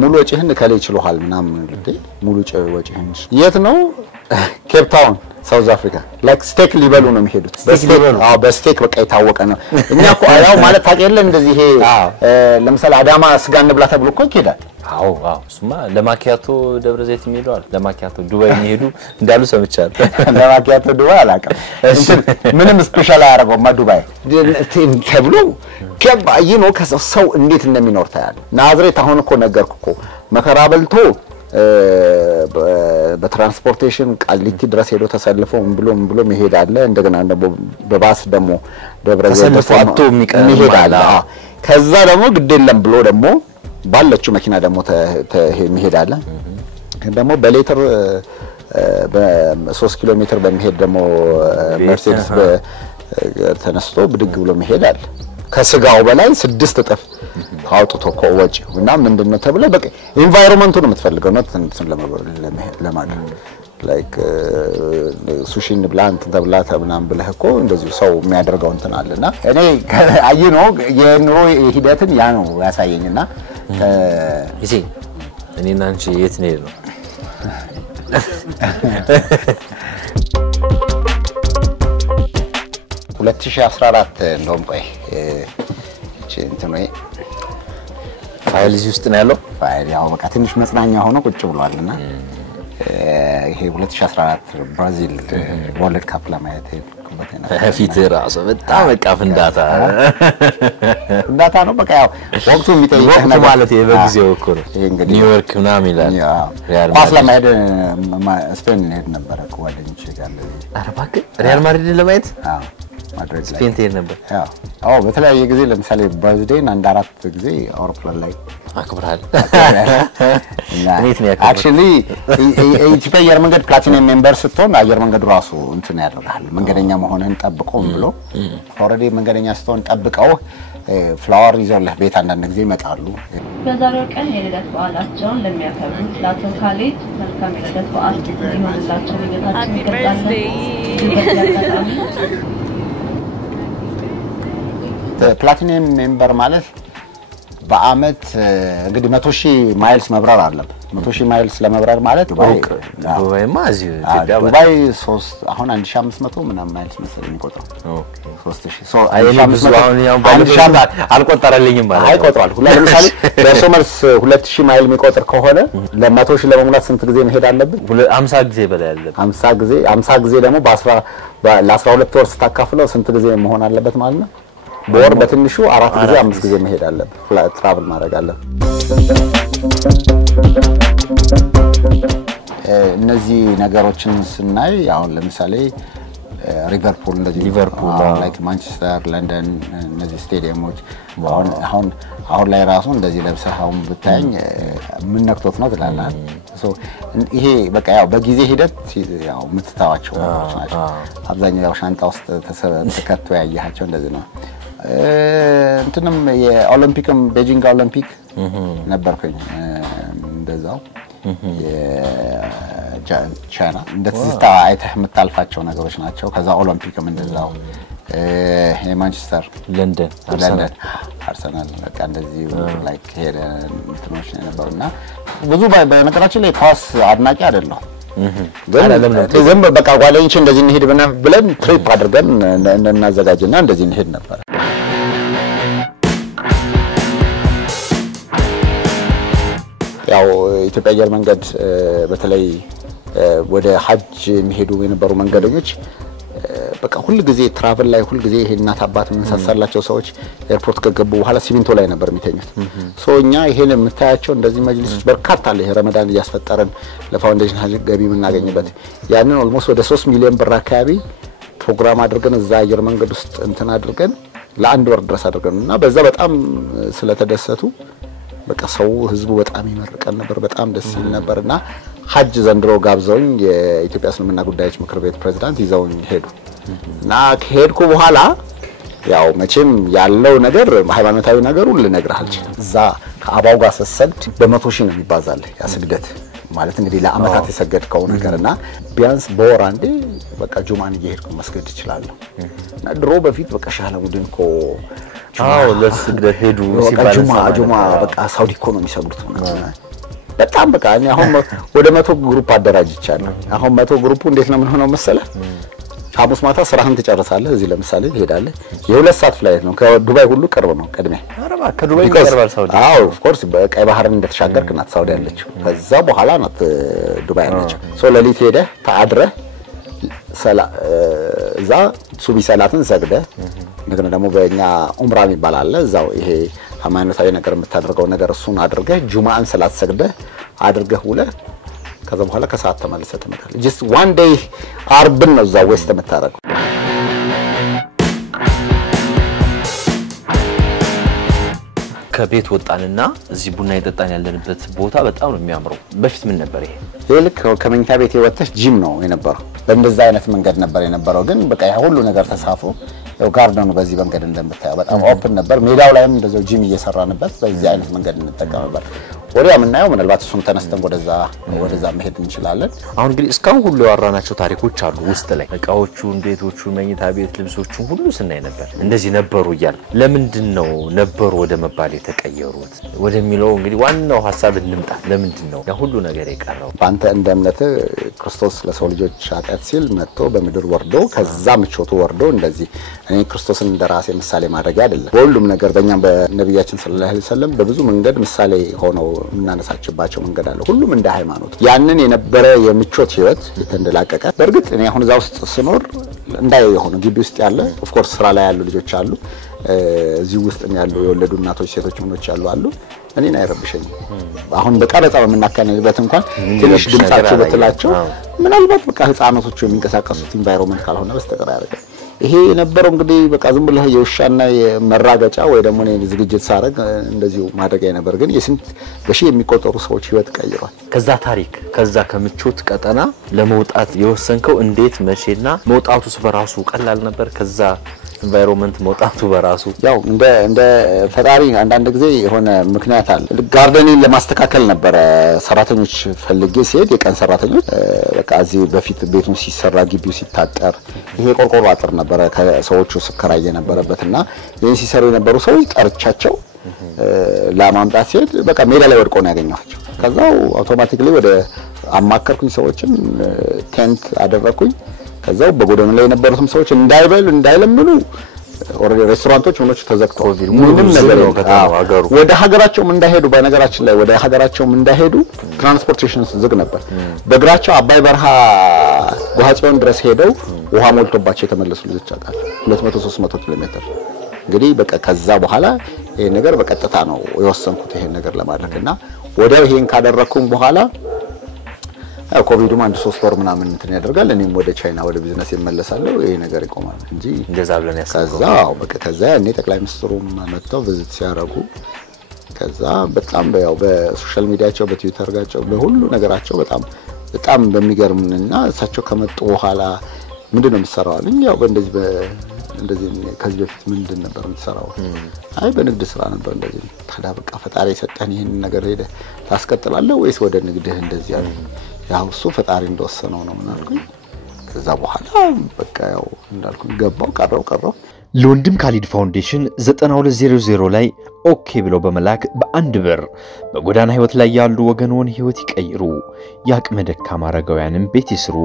ሙሉ ወጪህን ከላይ ይችላል ምናምን እንዴ ሙሉ ወጪህን የት ነው ኬፕ ታውን ሳውዝ አፍሪካ ላይክ ስቴክ ሊበሉ ነው የሚሄዱት በስቴክ በቃ የታወቀ ነው እኛ እኮ ያው ማለት ታውቂያለህ እንደዚህ ይሄ ለምሳሌ አዳማ ስጋ እንብላ ተብሎ እኮ ይሄዳል አዎ እሱማ ለማኪያቶ ደብረ ዘይት የሚሄዱ ለማኪያቶ ዱባይ የሚሄዱ እንዳሉ ሰምቻለሁ ለማኪያቶ ዱባይ አላውቅም ምንም ስፔሻል አያደርገውም ዱባይ ተብሎ ከባይ ነው ከሰው እንዴት እንደሚኖር ታያለህ ናዝሬት አሁን እኮ ነገርኩ እኮ መከራ በልቶ በትራንስፖርቴሽን ቃሊቲ ድረስ ሄዶ ተሰልፎ ብሎ መሄድ አለ እንደገና ደግሞ በባስ ደግሞ ደብረ ዘይት ተሰልፎ መሄድ አለ ከዛ ደግሞ ግድ የለም ብሎ ደግሞ ባለችው መኪና ደግሞ መሄድ አለ ደግሞ በሌተር በ3 ኪሎ ሜትር በመሄድ ደግሞ መርሴዲስ ተነስቶ ብድግ ብሎ መሄድ አለ ከስጋው በላይ 6 እጥፍ አውጥቶ ኮወጭ እና ምንድነው ተብለ በቃ ኢንቫይሮንመንቱ ነው የምትፈልገው ነው እንትን ለማድረግ ላይክ ሱሺን ብላንት ተብላ ተብናም ብለህ እኮ እንደዚህ ሰው የሚያደርገው እንትን አለና እኔ አይኖ የኑሮ ሂደትን ያ ነው ያሳየኝና እዚህ እኔና አንቺ የት ነው ያለው 2014 እንደውም ቆይ እንትን ነው ፋይል እዚህ ውስጥ ነው ያለው ፋይል ያው በቃ ትንሽ መጽናኛ ሆኖ ቁጭ ብሏልና ይሄ 2014 ብራዚል ወርልድ ካፕ ለማየት ይጠቀሙበት ነበር። ፊት ራሱ በጣም በቃ ፍንዳታ ነው። በቃ ያው ወቅቱ የሚጠይቅ ነው ማለት በጊዜው እኮ ነው። ኒውዮርክ ምናምን ይላል ኳስ ለማየት ስፔን እንሄድ ነበር ጓደኞቼ ጋር እንደዚህ። ኧረ እባክህ ሪያል ማድሪድን ለማየት ማድሪድ ላይ ስፔን ትሄድ ነበር? በተለያየ ጊዜ ለምሳሌ በርዝዴን አንድ 4 ጊዜ አውሮፕላን ላይ አክብራል። አክቹሊ ኢትዮጵያ አየር መንገድ ፕላቲኒየም ሜምበር ስትሆን አየር መንገዱ ራሱ እንትን ያደርጋል መንገደኛ መሆንህን ጠብቆም ብሎ ኦልሬዲ መንገደኛ ስትሆን ጠብቀው ፍላወር ይዘውልህ ቤት አንዳንድ ጊዜ ይመጣሉ። በዛሬው ቀን የልደት በዓላቸውን ለሚያከብሩት ለአቶ ካሌድ መልካም የልደት በዓል እንዲሆንላቸው ምኞታችንን እንገልጻለን። ፕላቲኒየም ሜምበር ማለት በአመት እንግዲህ 100,000 ማይልስ መብረር አለበት። 100,000 ማይልስ ለመብረር ማለት ዱባይማ እዚህ ዱባይ 3 አሁን 1500 ምናምን ማይልስ መሰለኝ የሚቆጥረው 3000 አልቆጠረልኝም ማለት አይቆጥራል። ለምሳሌ በሶመርስ 2000 ማይል የሚቆጥር ከሆነ ለ100,000 ለመሙላት ስንት ጊዜ መሄድ አለብን? 50 ጊዜ በላይ አለብን። 50 ጊዜ ደግሞ ለ12 ወር ስታካፍለው ስንት ጊዜ መሆን አለበት ማለት ነው? በወር በትንሹ 4 ጊዜ 5 ጊዜ መሄድ አለበት። ትራቭል ማድረግ አለበት። እነዚህ ነገሮችን ስናይ አሁን ለምሳሌ ሊቨርፑል እንደዚህ ላይክ ማንቸስተር፣ ለንደን እነዚህ ስቴዲየሞች አሁን ላይ ራሱ እንደዚህ ለብሰህ አሁን ብታየኝ ምን ነክቶት ነው ትላለህ። ይሄ በቃ ያው በጊዜ ሂደት ያው የምትታዋቸው ነገሮች ናቸው። አብዛኛው ያው ሻንጣ ውስጥ ተከቶ ያያቸው እንደዚህ ነው። እንትንም የኦሎምፒክም ቤጂንግ ኦሎምፒክ ነበርኩኝ እንደዛው የቻይና እንደ ትዝታ አይተህ የምታልፋቸው ነገሮች ናቸው። ከዛ ኦሎምፒክም እንደዛው የማንቸስተር ለንደን አርሰናል በቃ እንደዚህ ላይክ ሄደ እንትኖች ነበርና ብዙ በነገራችን ላይ ኳስ አድናቂ አይደለሁ። ግን በቃ ጓደኞቼ እንደዚህ እንሄድ ብለን ትሪፕ አድርገን እናዘጋጅና እንደዚህ እንሄድ ነበር። ያው ኢትዮጵያ አየር መንገድ በተለይ ወደ ሀጅ የሚሄዱ የነበሩ መንገደኞች በቃ ሁሉ ጊዜ ትራቨል ላይ ሁሉ ጊዜ እናት አባት የምንሳሳላቸው ሰዎች ኤርፖርት ከገቡ በኋላ ሲሚንቶ ላይ ነበር የሚተኙት። እኛ ይሄን የምታያቸው እንደዚህ መጅሊሶች በርካታ አለ። ረመዳን እያስፈጠረን ለፋውንዴሽን ሀጅ ገቢ የምናገኝበት ያንን ኦልሞስት ወደ 3 ሚሊዮን ብር አካባቢ ፕሮግራም አድርገን እዛ አየር መንገድ ውስጥ እንትን አድርገን ለ1 ወር ድረስ አድርገንና በዛ በጣም ስለተደሰቱ በቃ ሰው ህዝቡ በጣም ይመርቀን ነበር። በጣም ደስ ይል ነበርና ሀጅ ዘንድሮ ጋብዘውኝ የኢትዮጵያ እስልምና ጉዳዮች ምክር ቤት ፕሬዝዳንት ይዘውኝ ሄዱ እና ከሄድኩ በኋላ ያው መቼም ያለው ነገር ሃይማኖታዊ ነገሩን ልነግርህ አልችልም። እዛ ከአባው ጋር ሰሰግድ በ100,000 ነው የሚባዛልህ ያ ስግደት ማለት እንግዲህ ለአመታት የሰገድከው ነገርና ቢያንስ በወር አንዴ በቃ ጁማን እየሄድኩ መስገድ እችላለሁ። እና ድሮ በፊት በቃ ሻለሙዲን እኮ ለስግደት ሄዱ ሲባል ጁማ በቃ ሳውዲ እኮ ነው የሚሰግዱት ማለት በጣም በቃ እኔ አሁን ወደ 100 ግሩፕ አደራጅቻለሁ። አሁን 100 ግሩፑ እንዴት ነው ምን ሆነው መሰለህ? ሐሙስ ማታ ስራህን ትጨርሳለህ። እዚህ ለምሳሌ ትሄዳለህ። የ2 ሰዓት ፍላይት ነው። ከዱባይ ሁሉ ቅርብ ነው። ቀድሜ አረባ ከዱባይ ይቀርባል ሳውዲ። ኦፍ ኮርስ በቀይ ባህርን እንደተሻገርክ ናት ሳውዲ ያለችው። ከዛ በኋላ ናት ዱባይ ያለችው። ለሊት ሄደህ ታድረህ እዛ ሱቢ ሰላትን ሰግደህ እንደገና ደግሞ በእኛ ኡምራ የሚባል አለ እዛው ይሄ ሃይማኖታዊ ነገር የምታደርገው ነገር እሱን አድርገህ ጁማአን ሰላት ሰግደህ አድርገህ ውለህ ከዛ በኋላ ከሰዓት ተመልሰህ ትመጣለህ። just one day አርብን ነው እዛው ዌስት የምታደርገው። ከቤት ወጣንና እዚህ ቡና የጠጣን ያለንበት ቦታ በጣም ነው የሚያምረው። በፊት ምን ነበር ይሄ? ልክ ከመኝታ ቤት የወጣሽ ጂም ነው የነበረው። በእንደዛ አይነት መንገድ ነበር የነበረው። ግን በቃ ያ ሁሉ ነገር ተሳፍሮ ያው ጋርደኑ በዚህ መንገድ እንደምታየው በጣም ኦፕን ነበር። ሜዳው ላይም እንደዛው ጂም እየሰራንበት በዚህ አይነት መንገድ እንጠቀም ነበር። ወዲያ ምናየው ምናልባት እሱን ተነስተን ወደዛ መሄድ እንችላለን። አሁን እንግዲህ እስካሁን ሁሉ ያወራናቸው ታሪኮች አሉ ውስጥ ላይ እቃዎቹን፣ ቤቶቹን፣ መኝታ ቤት ልብሶቹን ሁሉ ስናይ ነበር እንደዚህ ነበሩ እያለ ለምንድን ነው ነበሩ ወደ መባል የተቀየሩት ወደሚለው እንግዲህ ዋናው ሐሳብ እንምጣ። ለምንድን ነው ያ ሁሉ ነገር የቀረው? በአንተ እንደ እምነት ክርስቶስ ለሰው ልጆች ኃጢአት ሲል መጥቶ በምድር ወርዶ ከዛ ምቾቱ ወርዶ እንደዚህ እኔ ክርስቶስን እንደራሴ ምሳሌ ማድረግ አይደለም። በሁሉም ነገር በእኛም በነብያችን ሰለላሁ ዐለይሂ ወሰለም በብዙ መንገድ ምሳሌ ሆነው እናነሳችባቸው መንገድ አለ። ሁሉም እንደ ሃይማኖት ያንን የነበረ የምቾት ህይወት የተንደላቀቀ በእርግጥ እኔ አሁን እዛ ውስጥ ስኖር እንዳይሆን ግቢ ውስጥ ያለ ኦፍ ኮርስ ስራ ላይ ያሉ ልጆች አሉ እዚህ ውስጥ ያሉ የወለዱ እናቶች ሴቶች ምኖች አሉ እኔን አይረብሸኝም አሁን በቀረጻ በመናከነበት እንኳን ትንሽ ድምጻቸው በትላቸው ምናልባት በቃ ህፃናቶቹ የሚንቀሳቀሱት ኢንቫይሮንመንት ካልሆነ በስተቀር ያደርጋል ይሄ የነበረው እንግዲህ በቃ ዝም ብለህ የውሻና የመራገጫ ወይ ደግሞ እኔ ዝግጅት ሳረግ እንደዚሁ ማድረግ ነበር ግን የስንት በሺ የሚቆጠሩ ሰዎች ህይወት ቀይሯል ከዛ ታሪክ ከዛ ከምቾት ቀጠና ለመውጣት የወሰንከው እንዴት መቼና መውጣቱስ በራሱ ቀላል ነበር ከዛ ኢንቫይሮንመንት መውጣቱ በራሱ ያው እንደ ፈጣሪ አንዳንድ ጊዜ የሆነ ምክንያት አለ ጋርደኒን ለማስተካከል ነበር ሰራተኞች ፈልጌ ሲሄድ የቀን ሰራተኞች በቃ እዚህ በፊት ቤቱን ሲሰራ ግቢው ሲታጠር ይሄ ቆርቆሮ አጥር ነበር ከሰዎቹ ስከራየ ነበርበትና ይሄን ሲሰሩ የነበሩ ሰዎች ጠርቻቸው ለማምጣት ሲሄድ በቃ ሜዳ ላይ ወድቆ ነው ያገኘኋቸው ከዛው አውቶማቲካሊ ወደ አማከርኩኝ ሰዎችን ቴንት አደረኩኝ ከዛው በጎዳና ላይ የነበሩትም ሰዎች እንዳይለምኑ ኦሬዲ ሬስቶራንቶች ሆኖች ተዘግተው ምንም ነገር አገሩ ወደ ሀገራቸውም እንዳይሄዱ በነገራችን ላይ ወደ ሀገራቸውም እንዳይሄዱ ትራንስፖርቴሽን ዝግ ነበር በእግራቸው አባይ በረሃ ጎሃጽዮን ድረስ ሄደው ውሃ ሞልቶባቸው የተመለሱ ልጆች አቃል 200-300 ኪሎ ሜትር እንግዲህ በቃ ከዛ በኋላ ይሄ ነገር በቀጥታ ነው የወሰንኩት ይሄን ነገር ለማድረግና ወዲያው ይሄን ካደረኩም በኋላ ኮቪድም አንድ 3 ወር ምናምን እንትን ያደርጋል እኔም ወደ ቻይና ወደ ቢዝነስ ይመለሳለሁ ይሄ ነገር ይቆማል እንጂ እንደዛ ብለን ያሰብኩት ከዛው በቃ ከዛ እኔ ጠቅላይ ሚኒስትሩም መጥተው ቪዚት ሲያደርጉ ከዛ በጣም ያው በሶሻል ሚዲያቸው በትዊተር ጋቸው በሁሉ ነገራቸው በጣም በሚገርምና እሳቸው ከመጡ በኋላ ምንድነው የምትሰራው አለኝ ያው እንደዚህ ከዚህ በፊት ምንድን ነበር የምትሰራው አይ በንግድ ስራ ነበር እንደዚህ ታዲያ በቃ ፈጣሪ ሰጠን ይሄን ነገር ሄደ ታስቀጥላለህ ወይስ ወደ ንግድህ እንደዚህ አለ ያው እሱ ፈጣሪ እንደወሰነው ነው ምናልኩኝ ከዛ በኋላ በቃ ያው እንዳልኩኝ ገባው ቀረው ለወንድም ካሊድ ፋውንዴሽን 9200 ላይ ኦኬ ብለው በመላክ በአንድ ብር በጎዳና ህይወት ላይ ያሉ ወገኖን ህይወት ይቀይሩ ያቅመ ደካማ አረጋውያንም ቤት ይስሩ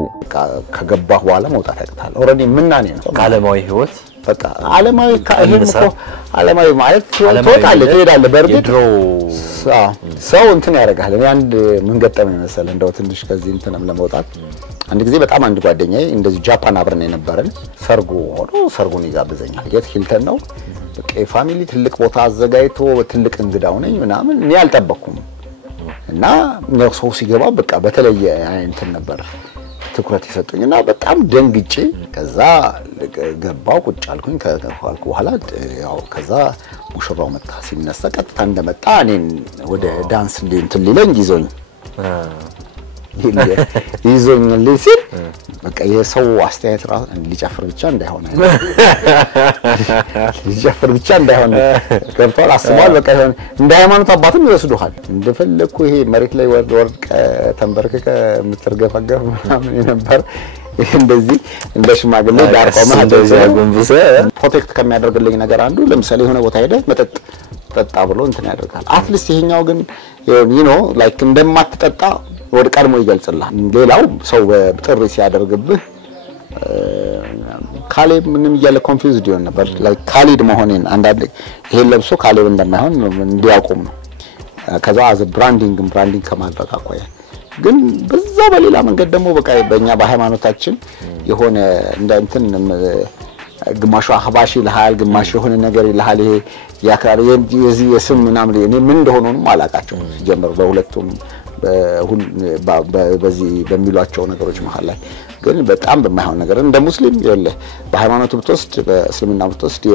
ከገባህ በኋላ መውጣት ያቅታል ኦሬዲ ምናኔ ነው ዓለማዊ ህይወት በቃ ዓለማዊ ማለት ትሄዳለህ በርግጥ ሰው እንትን ያደርጋል እኔ አንድ ምን ገጠመኝ መሰለህ እንደው ትንሽ ከዚህ እንትንም ለመውጣት አንድ ጊዜ በጣም አንድ ጓደኛዬ እንደዚህ ጃፓን አብረን የነበረን ሰርጉን ይጋብዘኛል የት ሂልተን ነው በቃ ፋሚሊ ትልቅ ቦታ አዘጋጅቶ ትልቅ እንግዳው ነኝ ምናምን እኔ አልጠበቅኩም እና ነው ሰው ሲገባ በቃ በተለየ እንትን ነበር ትኩረት ይሰጡኝና በጣም ደንግጬ ከዛ ገባው ቁጭ አልኩኝ ከኋልኩ በኋላ ያው ከዛ ሙሽራው መጣ ሲነሳ ቀጥታ እንደመጣ እኔን ወደ ዳንስ እንትን ሊለኝ ይዞኝ ሲል በቃ የሰው አስተያየት ራሱ ሊጨፍር ብቻ እንዳይሆን ገብቷል አስቧል በቃ እንደ ሃይማኖት አባትም ይወስዱሃል እንደፈለኩ ይሄ መሬት ላይ ወርቅ ተንበርከከ ምትርገፈገፍ ምናምን ነበር እንደዚህ እንደ ሽማግሌ ዳር ቆመህ እንደዚህ ያጎንብሰ ፕሮቴክት ከሚያደርግልኝ ነገር አንዱ ለምሳሌ የሆነ ቦታ ሄደ መጠጥ ጠጣ ብሎ እንትን ያደርጋል አትሊስት ይሄኛው ግን ላይክ እንደማትጠጣ ወደ ቀድሞ ይገልጽልሃል ሌላው ሰው በጥሪ ሲያደርግብህ ካሌብ ምንም እያለ ኮንፊውዝድ ይሆን ነበር ላይክ ካሊድ መሆኔን አንዳንድ ይሄ ለብሶ ካሌብ እንደማይሆን እንዲያውቁም ነው ከዛ አዘ ብራንዲንግ ከማድረግ አቆየ ግን በዛ በሌላ መንገድ ደግሞ በቃ በእኛ በሃይማኖታችን የሆነ እንደ እንትን ግማሹ አህባሽ ለሃል ግማሹ የሆነ ነገር ለሃል ይሄ ያካሪ የዚህ የስም ምናምን እኔ ምን እንደሆነውም አላቃቸው ጀመር በሁለቱም በዚህ በሚሏቸው ነገሮች መሃል ላይ ግን በጣም በማይሆን ነገር እንደ ሙስሊም ይወለ በሃይማኖቱ ብትወስድ በእስልምና ብትወስድ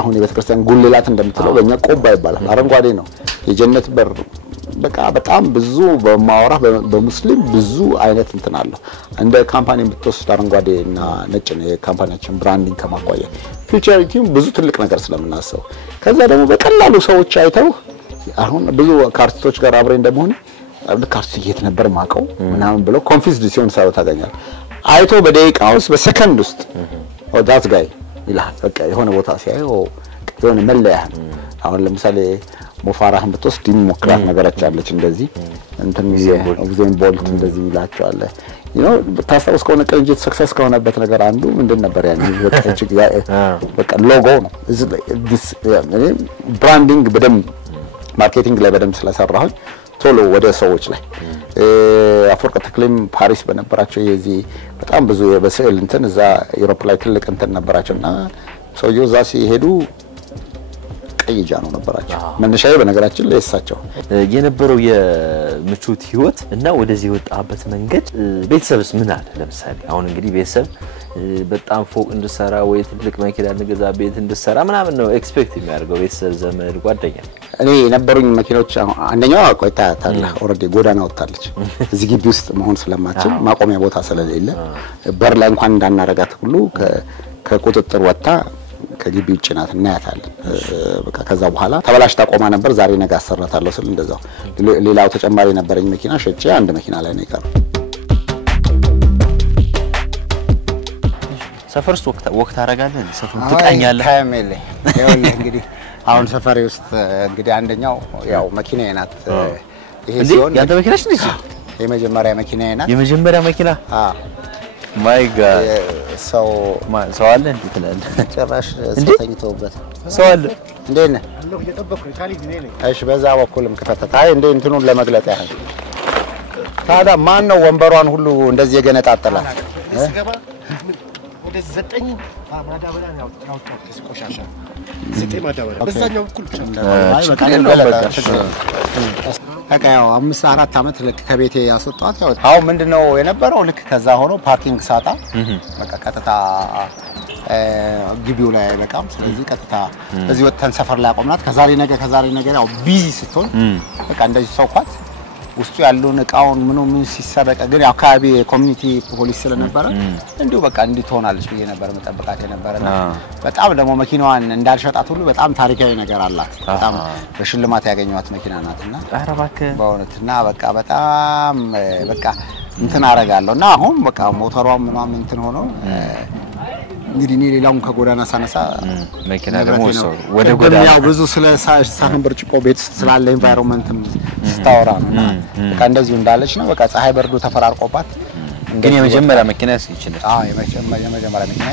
አሁን የቤተክርስቲያን ጉልላት እንደምትለው በእኛ ቆባ ይባላል አረንጓዴ ነው የጀነት በር በቃ በጣም ብዙ በማወራ በሙስሊም ብዙ አይነት እንትን አለው እንደ ካምፓኒ ብትወስድ አረንጓዴና ነጭ ነው የካምፓኒያችን ብራንዲንግ ከማቋያ ፊቸሪቲው ብዙ ትልቅ ነገር ስለምናስበው ከዛ ደግሞ በቀላሉ ሰዎች አይተው አሁን ብዙ ካርቲስቶች ጋር አብሬ እንደመሆን ካርቲስት የት ነበር ማቀው ምናምን ብለው ኮንፊውዝድ ሲሆን ሳይው ታገኛል አይቶ በደቂቃ ውስጥ በሰከንድ ውስጥ ዳት ጋይ ይላል በቃ የሆነ ቦታ ሲያየው የሆነ መለያ አሁን ለምሳሌ ሞፋራህን ብትወስድ ዲሞክራት ነገራች አለች እንደዚህ እንትን ኦብዘን ቦልት እንደዚህ ይላቸዋል ታስታውስ ከሆነ ቅንጅት ሰክሰስ ከሆነበት ነገር አንዱ ምንድን ነበር ያኔ በቃ ሎጎ ነው ብራንዲንግ በደም ማርኬቲንግ ላይ በደም ስለሰራሁኝ ቶሎ ወደ ሰዎች ላይ አፈወርቅ ተክሌም ፓሪስ በነበራቸው የዚህ በጣም ብዙ በስዕል እንትን እዛ ዩሮፕ ላይ ትልቅ እንትን ነበራቸውና ሰውየው እዛ ሲሄዱ ቀይ ጃኖ ነበራቸው። መነሻዬ በነገራችን ላይ እሳቸው የነበረው የምቾት ህይወት እና ወደዚህ የወጣበት መንገድ ቤተሰብስ ምን አለ? ለምሳሌ አሁን እንግዲህ ቤተሰብ በጣም ፎቅ እንድሰራ ወይ ትልቅ መኪና እንገዛ ቤት እንድሰራ ምናምን ነው ኤክስፔክት የሚያደርገው ቤተሰብ፣ ዘመድ፣ ጓደኛ። እኔ የነበሩኝ መኪኖች አንደኛው ቆይታ ታላ ኦሬዲ ጎዳና ወጣለች። እዚህ ግቢ ውስጥ መሆን ስለማችል ማቆሚያ ቦታ ስለሌለ በር ላይ እንኳን እንዳናረጋት ሁሉ ከቁጥጥር ወጣ ከግቢ ውጭ ናት እናያታለን። በቃ ከዛ በኋላ ተበላሽታ ቆማ ነበር። ዛሬ ነገ አሰራታለሁ ስል እንደዛው ሌላው ተጨማሪ ነበረኝ መኪና ሸጬ አንድ መኪና ላይ ነው የቀረው። ሰፈርስ ወቅት አረጋለህ? ሰፈር ትቃኛለህ? ታይሜል ይኸውልህ እንግዲህ አሁን ሰፈሬ ውስጥ እንግዲህ አንደኛው ያው መኪናዬ ናት። ይሄ ሲሆን ያንተ መኪናሽ ነች? የመጀመሪያ መኪናዬ ናት። የመጀመሪያ መኪና? ማይ ጋድ ሰው አለ እንዴ ትላለህ? ጭራሽ ተኝተውበት ሰው አለ እንዴ ነህ? አለሁ እየጠበቅኩኝ ካሊድ ነኝ። እሺ በዛ በኩልም ክፈተት። አይ እንዴ እንትኑን ለመግለጥ ያህል ታዲያ ማን ነው ወንበሯን ሁሉ እንደዚህ የገነጣጠላት? ወደ 9 ማዳበሪያ ነው ያወጣው ቆሻሻ 9 ማዳበሪያ በዛኛው በኩል በቃ ያው 5-4 አመት ልክ ከቤቴ ያስወጣት። ያው አሁን ምንድነው የነበረው ልክ ከዛ ሆኖ ፓርኪንግ ሳጣ በቃ ቀጥታ ግቢው ላይ በቃም ስለዚህ ቀጥታ እዚህ ወጥተን ሰፈር ላይ አቆምናት። ከዛሬ ነገ ያው ቢዚ ስትሆን በቃ እንደዚህ ሰውኳት ውስጡ ያለውን እቃውን ምን ሲሰረቀ ግን አካባቢ ኮሚኒቲ ፖሊስ ስለነበረ እንዲሁ በቃ እንዲትሆናለች ብዬ ነበር መጠበቃት የነበረና በጣም ደግሞ መኪናዋን እንዳልሸጣት ሁሉ በጣም ታሪካዊ ነገር አላት። በጣም በሽልማት ያገኘዋት መኪና ናትና አረባከ በእውነትና በቃ በጣም በቃ እንትን አረጋለሁና አሁን በቃ ሞተሯም ምናምን እንትን ሆኖ እንግዲህ እኔ ሌላውን ከጎዳና ሳነሳ መኪና ደግሞ ወደ ጎዳና ያው ብዙ ስለ ሳህን ብርጭቆ ቤት ስላለ ኤንቫይሮንመንትም ስታወራ ነው በቃ እንደዚሁ እንዳለች ነው። በቃ ፀሐይ በርዶ ተፈራርቆባት ግን የመጀመሪያ መኪና ይችላል። የመጀመሪያ መኪና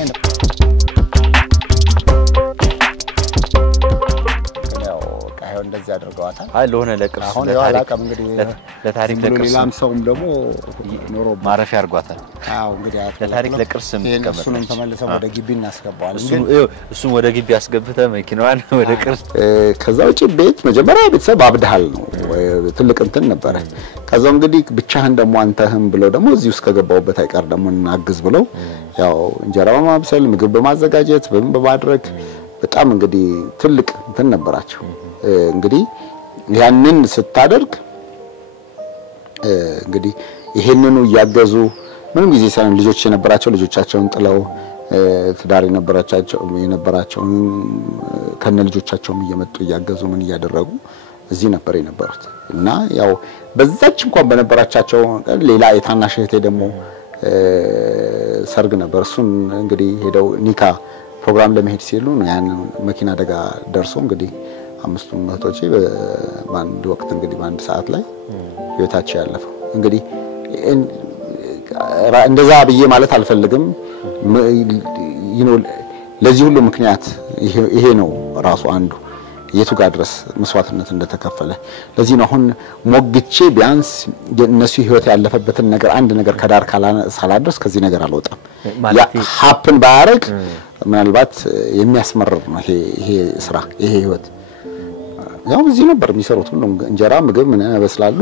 እንደዚህ አድርገዋታል። አይ ለሆነ ለቅርስ አሁን ያው አላቀም እንግዲህ ለታሪክ ለቅርስ ሌላም ሰውም ደግሞ ኖሮ ማረፊያ አድርጓታል። አዎ እንግዲህ ለታሪክ ለቅርስም እሱንም ተመልሰው ወደ ግቢ እናስገባዋለን። እሱም ወደ ግቢ አስገብተ መኪናዋን ወደ ቅርስ ከዛ ውጪ ቤት መጀመሪያ ቤተሰብ አብድሃል ነው ትልቅ እንትን ነበር። ከዛው እንግዲህ ብቻህን ደግሞ አንተህም ብለው ደግሞ እዚህ ውስጥ ከገባውበት አይቀር ደግሞ እናግዝ ብለው ያው እንጀራ በማብሰል ምግብ በማዘጋጀት በማድረግ በጣም እንግዲህ ትልቅ እንትን ነበራቸው። እንግዲህ ያንን ስታደርግ እንግዲህ ይሄንኑ ያገዙ ምንም ጊዜ ሳይሆን ልጆች የነበራቸው ልጆቻቸውን ጥለው ትዳር የነበራቸው ከነ ልጆቻቸውም እየመጡ ያገዙ ምን ያደረጉ እዚህ ነበር የነበሩት እና ያው በዛች እንኳን በነበራቸው ሌላ የታናሽ እህቴ ደግሞ ሰርግ ነበር። እሱን እንግዲህ ሄደው ኒካ ፕሮግራም ለመሄድ ሲሉ ያን መኪና አደጋ ደርሶ እንግዲህ አምስቱም እህቶቼ በአንድ ወቅት እንግዲህ በአንድ ሰዓት ላይ ህይወታቸው ያለፈው እንግዲህ እንደዛ ብዬ ማለት አልፈልግም። ለዚህ ሁሉ ምክንያት ይሄ ነው ራሱ አንዱ የቱ ጋር ድረስ መስዋዕትነት እንደተከፈለ። ለዚህ ነው አሁን ሞግቼ ቢያንስ እነሱ ህይወት ያለፈበትን ነገር አንድ ነገር ከዳር ሳላደርስ ከዚህ ነገር አልወጣም። ያ ሀፕን ባያረግ ምናልባት የሚያስመርር ነው ይሄ ስራ ይሄ ህይወት። ያው እዚህ ነበር የሚሰሩት ሁሉም እንጀራ ምግብ ምን ያበስላሉ።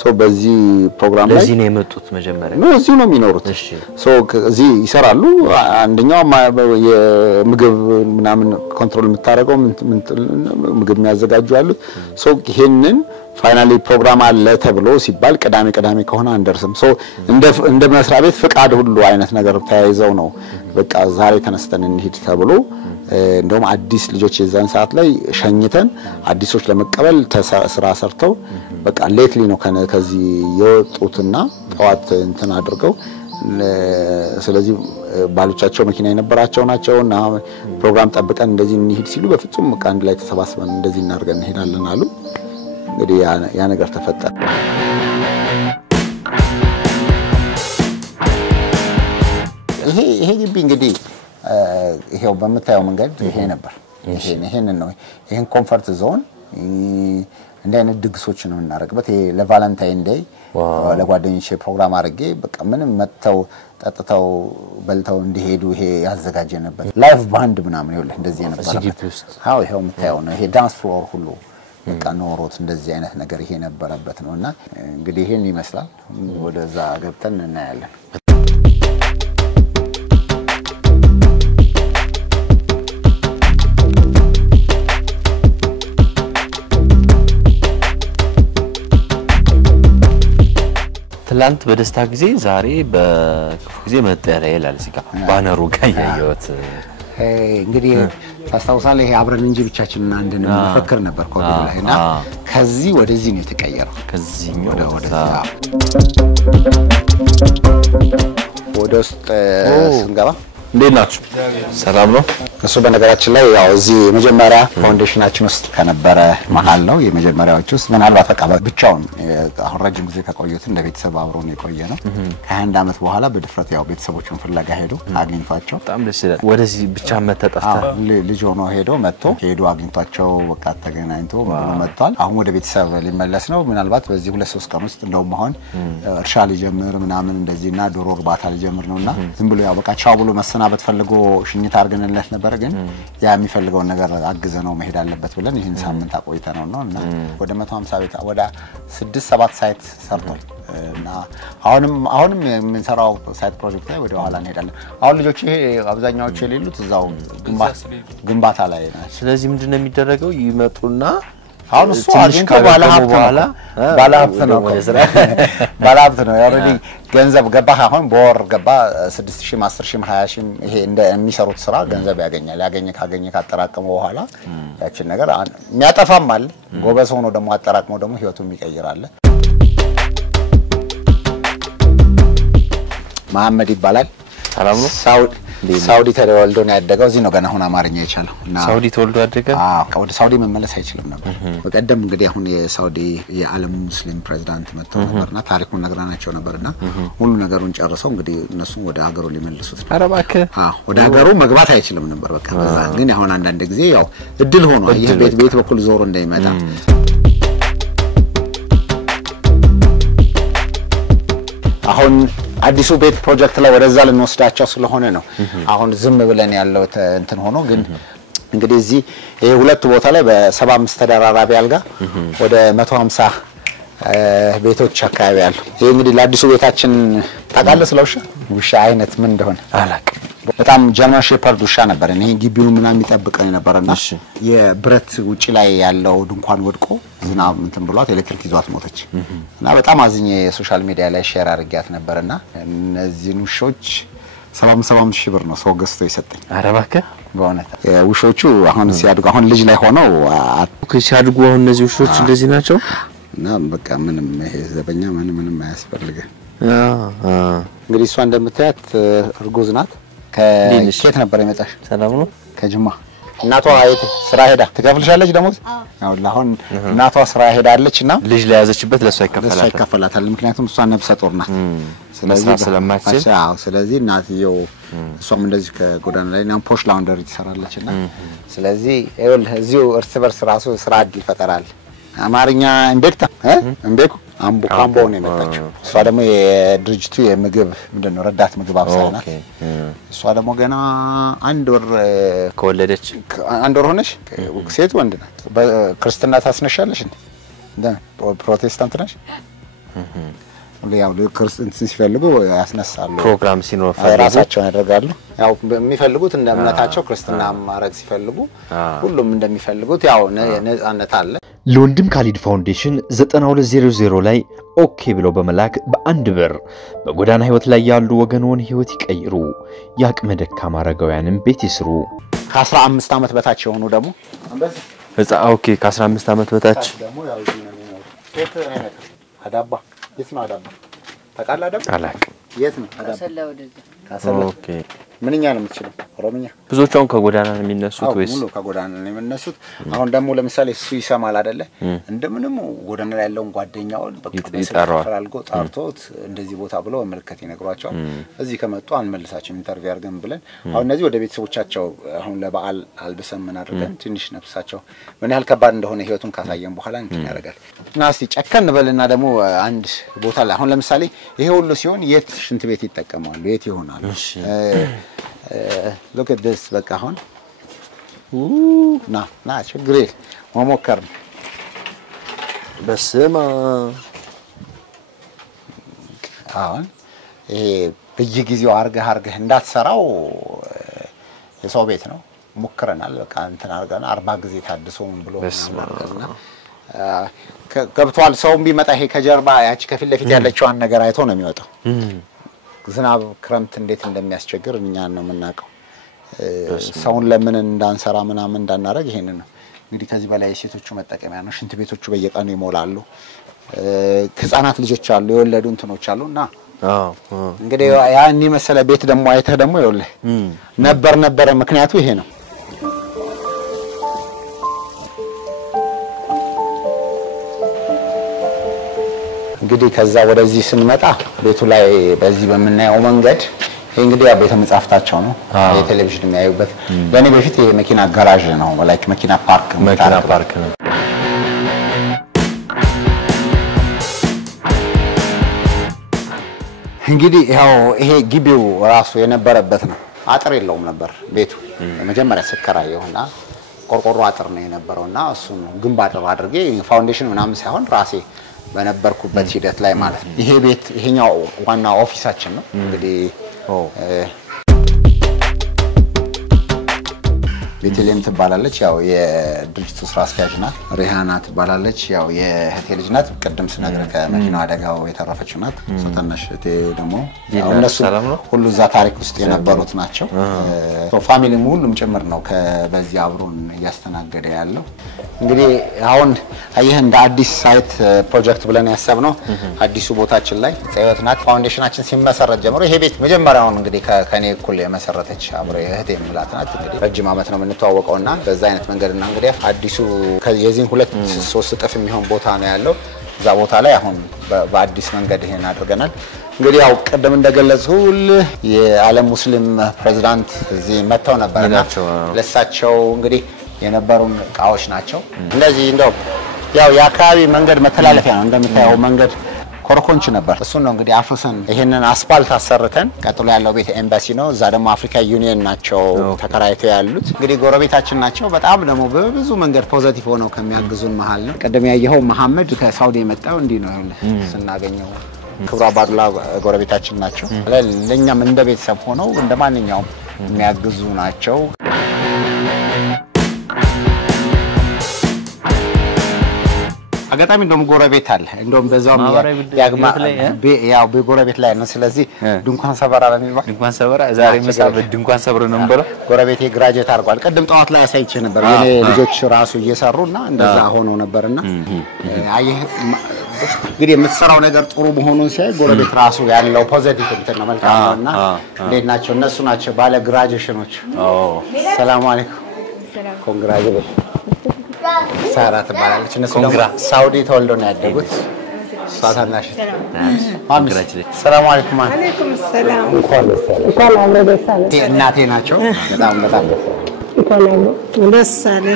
ሶ በዚህ ፕሮግራም ላይ እዚህ ነው የመጡት መጀመሪያ ነው እዚህ ነው የሚኖሩት። ሶ እዚህ ይሰራሉ። አንደኛው የምግብ ምናምን ኮንትሮል የምታረገው ምግብ የሚያዘጋጁ ያሉት። ሶ ይሄንን ፋይናሊ ፕሮግራም አለ ተብሎ ሲባል ቅዳሜ ከሆነ አንደርስም። ሶ እንደ መስሪያ ቤት ፍቃድ ሁሉ አይነት ነገር ተያይዘው ነው በቃ ዛሬ ተነስተን እንሂድ ተብሎ እንደውም አዲስ ልጆች የዛን ሰዓት ላይ ሸኝተን አዲሶች ለመቀበል ስራ ሰርተው በቃ ሌትሊ ነው ከዚህ የወጡትና ጧት እንትን አድርገው ስለዚህ ባሎቻቸው መኪና የነበራቸው ናቸውና ፕሮግራም ጠብቀን እንደዚህ እንሂድ ሲሉ በፍጹም በቃ አንድ ላይ ተሰባስበን እንደዚህ እናርገን እንሄዳለን አሉ። እንግዲህ ያ ነገር ተፈጠረ። ይሄ ግቢ እንግዲህ ይሄው በመታየው መንገድ ይሄ ነበር። ይሄንን ነው ይሄን ኮምፎርት ዞን እንደ አይነት ድግሶች ነው እናረግበት። ይሄ ለቫለንታይን ዴይ ለጓደኞቼ ፕሮግራም አድርጌ በቃ ምንም መጥተው ጠጥተው በልተው እንዲሄዱ ይሄ ያዘጋጀ ነበር ላይቭ ባንድ ምናምን ይወለ እንደዚህ ነበር አዎ ይሄው የምታየው ነው ይሄ ዳንስ ፍሎር ሁሉ በቃ ኖሮት እንደዚህ አይነት ነገር ይሄ ነበረበት ነውና እንግዲህ ይሄን ይመስላል ወደዛ ገብተን እናያለን ትላንት በደስታ ጊዜ ዛሬ በክፉ ጊዜ መጠሪያ ይላል እዚህ ጋር ባነሩ ጋር ያየሁት እንግዲህ ታስታውሳለህ ይሄ አብረን እንጂ ብቻችንን አንድን መፈክር ነበር ኮቪድ ላይና ከዚህ ወደዚህ ነው የተቀየረው ከዚህኛው ወደ ውስጥ ስንገባ እንዴት ናችሁ ሰላም ነው እሱ በነገራችን ላይ ያው እዚህ የመጀመሪያ ፋውንዴሽናችን ውስጥ ከነበረ መሃል ነው የመጀመሪያዎቹ ውስጥ ምናልባት በቃ ብቻውን አሁን ረጅም ጊዜ ከቆዩት እንደ ቤተሰብ አብሮ ነው የቆየ ነው ከ21 ዓመት በኋላ በድፍረት ያው ቤተሰቦቹን ፍለጋ ሄዶ አግኝቷቸው በጣም ደስ ይላል ወደዚህ ብቻ መተጠፍታ ልጅ ሆኖ ሄዶ አግኝቷቸው በቃ ተገናኝቶ መጥቷል አሁን ወደ ቤተሰብ ሊመለስ ነው ምናልባት በዚህ 2-3 ቀን ውስጥ እንደውም አሁን እርሻ ሊጀምር ምናምን እንደዚህና ዶሮ እርባታ ሊጀምር ነውና ዝም ብሎ ያው በቃ ቻው ብሎ መሰናበት ፈልጎ ሽኝት አድርገንለት ነበር ግን ያ የሚፈልገው ነገር አግዘ ነው መሄድ አለበት ብለን ይሄን ሳምንት አቆይተነው ነውና ወደ 150 ቤት ወደ 6-7 ሳይት ሰርቷል እና አሁንም የምንሰራው ሳይት ፕሮጀክት ላይ ወደ ኋላ እንሄዳለን አሁን ልጆች ይሄ አብዛኛዎቹ የሌሉት እዛው ግንባታ ላይ ናቸው ስለዚህ ምንድነው የሚደረገው ይመጡና አሁን እሱ አግኝቶ ባለሀብት ነው ባለሀብት ነው ኦሬዲ ገንዘብ ገባ አሁን በወር ገባ 6000 10,000 20,000 ይሄ እንደ የሚሰሩት ስራ ገንዘብ ያገኘ ካጠራቀመው በኋላ ያችን ነገር የሚያጠፋም አለ ጎበዝ ሆኖ ደግሞ አጠራቅመው ደግሞ ህይወቱን ይቀይራል መሐመድ ይባላል ሰላም ነው ሳውዲ ተወልዶ ነው ያደገው እዚህ ነው ገና አሁን አማርኛ ይቻላል እና ሳውዲ ተወልዶ ያደገ ወደ ሳውዲ መመለስ አይችልም ነበር በቀደም እንግዲህ አሁን የሳውዲ የዓለም ሙስሊም ፕሬዝዳንት መጥተው ነበርና ታሪኩን ነግራናቸው ነበርና ሁሉ ነገሩን ጨርሰው እንግዲህ እነሱ ወደ ሀገሩ ሊመልሱት ነው አረባከ ወደ ሀገሩ መግባት አይችልም ነበር በቃ ግን አሁን አንዳንድ ጊዜ ያው እድል ሆኖ ይሄ ቤት በኩል ዞሮ እንዳይመጣ አሁን አዲሱ ቤት ፕሮጀክት ላይ ወደዛ ልንወስዳቸው ስለሆነ ነው አሁን ዝም ብለን ያለው እንትን ሆኖ ግን እንግዲህ እዚህ ይሄ ሁለት ቦታ ላይ በ75 ተደራራቢ አልጋ ወደ 150 ቤቶች አካባቢ አሉ ይሄ እንግዲህ ለአዲሱ ቤታችን ታውቃለህ ስለውሻ ውሻ አይነት ምን እንደሆነ አላውቅም በጣም ጀርመን ሼፐርድ ውሻ ነበር እኔ ግቢውን ምናምን የሚጠብቀኝ ነበርና የብረት ውጪ ላይ ያለው ድንኳን ወድቆ ዝናብ እንትን ብሏት ኤሌክትሪክ ይዟት ሞተች እና በጣም አዝኜ ሶሻል ሚዲያ ላይ ሼር አድርጌያት ነበርና እነዚህን ውሾች 75 ሺህ ብር ነው ሰው ገዝቶ ይሰጠኝ አረባከ በእውነት ውሾቹ አሁን ሲያድጉ አሁን ልጅ ላይ ሆነው ሲያድጉ አሁን እነዚህ ውሾች እንደዚህ ናቸው እና በቃ ምንም ይሄ ዘበኛ ምንም አያስፈልግም እንግዲህ እሷ እንደምታያት እርጉዝ ናት ከኬት ነበር የመጣሽ ሰላም ነው ከጅማ እናቷ አይት ስራ ሄዳ ትከፍልሻለች ደሞዝ ያው ለአሁን እናቷ ስራ ሄዳለችና ልጅ ለያዘችበት ለሷ ይከፈላታል ምክንያቱም እሷ ነብሰ ጦር ናት ስለማትችል ስለዚህ እናትየው እሷም እንደዚህ ከጎዳና ላይ ናም ፖሽ ላውንደሪ ትሰራለችና ስለዚህ ይኸውልህ እዚሁ እርስ በርስ ራሱ ስራ እድል ፈጠራል አማርኛ እንቤኩ ካምቦ ነው የመጣችው እሷ ደግሞ የድርጅቱ የምግብ ምንድነው ረዳት ምግብ አብሳይ ናት እሷ ደግሞ ገና አንድ ወር ከወለደች አንድ ወር ሆነሽ ሴት ወንድ ናት በክርስትና ታስነሻለሽ እንደ ፕሮቴስታንት ነሽ ያው ክርስቲያን ሲፈልጉ ያስነሳሉ ፕሮግራም ሲኖር ራሳቸው ያደርጋሉ ያው የሚፈልጉት እንደ እምነታቸው ክርስትና ማረግ ሲፈልጉ ሁሉም እንደሚፈልጉት ያው ነፃነት አለ ለወንድም ካሊድ ፋውንዴሽን 9200 ላይ ኦኬ ብለው በመላክ በአንድ ብር በጎዳና ህይወት ላይ ያሉ ወገኖን ህይወት ይቀይሩ ያቅመ ደካማ አረጋውያንም ቤት ይስሩ ከ15 ዓመት በታች የሆኑ ደግሞ ኦኬ ከ15 ዓመት በታች ደግሞ ያው እዚህ ነው የሚኖሩት አዳባ የት ነው አዳባ ታውቃለህ አዳባ አላውቅም የት ነው አዳባ ካሰላ ወደዛ ካሰላ ኦኬ ምንኛ ነው የምትችለው? ኦሮምኛ ብዙዎቹ አሁን ከጎዳና ነው የሚነሱት ወይስ? ሙሉ ከጎዳና ነው የሚነሱት። አሁን ደግሞ ለምሳሌ እሱ ይሰማል አይደለ? እንደምንም ጎዳና ላይ ያለውን ጓደኛውን በቃ በስልክ ጠርቶት እንደዚህ ቦታ ብሎ መልከት ይነግሯቸዋል። እዚህ ከመጡ አንመልሳቸው ኢንተርቪው አድርገን ብለን አሁን እነዚህ ወደ ቤተሰቦቻቸው አሁን ለበዓል አልብሰን ምን አድርገን ትንሽ ነፍሳቸው ምን ያህል ከባድ እንደሆነ ህይወቱን ካሳየን በኋላ እንትን ያደርጋል። እና እስቲ ጨከን በልና ደግሞ አንድ ቦታ ላይ አሁን ለምሳሌ ይሄ ሁሉ ሲሆን የት ሽንት ቤት ይጠቀማሉ? የት ይሆናል? look at this በቃ አሁን ና ችግር መሞከር ነው። በስማ አሁን ይሄ በየጊዜው አርገህ እንዳትሰራው የሰው ቤት ነው። ሞክረናል በቃ እንትን አርገና 40 ጊዜ ታድሶ ምን ብሎ ማለትና ገብቷል። ሰውም ቢመጣ ይሄ ከጀርባ ያቺ ከፊት ለፊት ያለችዋን ነገር አይቶ ነው የሚወጣው። ዝናብ ክረምት እንዴት እንደሚያስቸግር እኛን ነው የምናውቀው። ሰውን ለምን እንዳንሰራ ምናምን እንዳናረግ ይሄንን ነው እንግዲህ ከዚህ በላይ ሴቶቹ መጠቀሚያ ነው። ሽንት ቤቶቹ በየቀኑ ይሞላሉ። ህፃናት ልጆች አሉ፣ የወለዱ እንትኖች አሉና እንግዲህ ያን መሰለ ቤት ደግሞ አይተህ ደግሞ ይኸውልህ ነበረ ምክንያቱ ይሄ ነው። እንግዲህ ከዛ ወደዚህ ስንመጣ ቤቱ ላይ በዚህ በመናየው መንገድ ይሄ እንግዲህ ቤተ መጻሕፍታቸው ነው። የቴሌቪዥን የሚያዩበት ለኔ በፊት ይሄ መኪና ጋራዥ ነው ማለት መኪና ፓርክ ነው። እንግዲህ ይሄ ግቢው ራሱ የነበረበት ነው። አጥር የለውም ነበር ቤቱ መጀመሪያ ስከራየውና ቆርቆሮ አጥር ነው የነበረውና እሱን ግንብ አድርጌ ፋውንዴሽን ምናምን ሳይሆን ራሴ በነበርኩበት ሂደት ላይ ማለት ነው። ይሄ ቤት ይሄኛው ዋና ኦፊሳችን ነው። እንግዲህ ቤተልሔም ትባላለች። ያው የድርጅቱ ስራ አስኪያጅ ናት። ሪሃና ትባላለች። ያው የእህቴ ልጅ ናት። ቅድም ስነግር ከመኪናው አደጋው የተረፈችው ናት። ሰተነሽ እህቴ ደግሞ እነሱ ሁሉ እዛ ታሪክ ውስጥ የነበሩት ናቸው። ፋሚሊ ሁሉም ጭምር ነው በዚህ አብሮን እያስተናገደ ያለው። እንግዲህ አሁን አየህ እንደ አዲስ ሳይት ፕሮጀክት ብለን ያሰብነው አዲሱ ቦታችን ላይ ጸዮት ናት። ፋውንዴሽናችን ሲመሰረት ጀምሮ ይሄ ቤት መጀመሪያውን እንግዲህ ከኔ እኩል የመሰረተች አብሮ እህቴ የምላት ናት። እንግዲህ ረጅም ዓመት ነው የምንተዋወቀውና በዛ አይነት መንገድና እንግዲህ አዲሱ የዚህን 2-3 እጥፍ የሚሆን ቦታ ነው ያለው። እዛ ቦታ ላይ አሁን በአዲስ መንገድ ይሄን አድርገናል። እንግዲህ ያው ቀደም እንደገለጽኩልህ የዓለም ሙስሊም ፕሬዝዳንት እዚህ መተው ነበርና ለሳቸው እንግዲህ የነበሩን ቃዎች ናቸው። እንደዚህ እንደው ያው የአካባቢ መንገድ መተላለፊያ ነው እንደምታየው መንገድ ኮረኮንች ነበር። እሱ ነው እንግዲህ አፍሰን ይሄንን አስፋልት አሰርተን ቀጥሎ ያለው ቤት ኤምባሲ ነው። እዛ ደግሞ አፍሪካ ዩኒየን ናቸው ተከራይተው ያሉት። እንግዲህ ጎረቤታችን ናቸው። በጣም ደግሞ በብዙ መንገድ ፖዚቲቭ ሆነው ከሚያግዙን መሃል ነው። ቀደም ያየኸው መሐመድ ከሳውዲ የመጣው እንዲህ ነው ስናገኘው ክብሩ አባዱላ ጎረቤታችን ናቸው። ለኛም እንደ ቤተሰብ ሆነው እንደማንኛውም የሚያግዙ ናቸው። አጋጣሚ እንደውም ጎረቤት አለ እንደውም በዛው ያው በጎረቤት ላይ ነው። ስለዚህ ድንኳን ሰበራ ለሚባል ድንኳን ሰበራ ዛሬ መሳበት ድንኳን ሰብረ ነው ነበር። ጎረቤቴ ግራጁዌት አድርጓል። ቀደም ጠዋት ላይ አሳይቼ ነበር የኔ ልጆች ራሱ እየሰሩና እንደዛ ሆኖ ነበርና አየህ እንግዲህ የምትሰራው ነገር ጥሩ መሆኑን ሲያይ ጎረቤት ራሱ ያለው ፖዚቲቭ እንትን ነው መልካም ነውና እንዴት ናቸው እነሱ ናቸው ባለ ግራጁዌሽኖች። ሰላም አለይኩም ኮንግራጁሌሽን ሳራ ትባላለች። እነሱ ደግሞ ሳውዲ ተወልደው ነው ያደጉት። ሳታናሽ ሰላም አለይኩም አለይኩም ሰላም እንኳን አብረው ደስ አለ። እናቴ ናቸው። በጣም እንኳን አብረው ደስ አለ።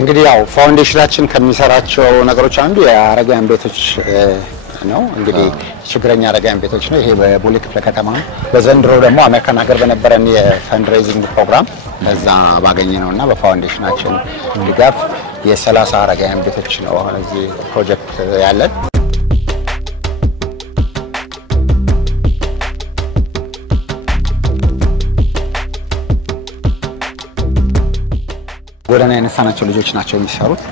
እንግዲህ ያው ፋውንዴሽናችን ከሚሰራቸው ነገሮች አንዱ የአረጋውያን ቤቶች ነው። እንግዲህ ችግረኛ አረጋውያን ቤቶች ነው። ይሄ በቦሌ ክፍለ ከተማ ነው። በዘንድሮ ደግሞ አሜሪካን ሀገር በነበረን የፈንድሬዚንግ ፕሮግራም በዛ ባገኘነውና በፋውንዴሽናችን ድጋፍ የ30 አረጋውያን ቤቶች ነው አሁን እዚህ ፕሮጀክት ያለን። ጎዳና ያነሳናቸው ልጆች ናቸው የሚሰሩት።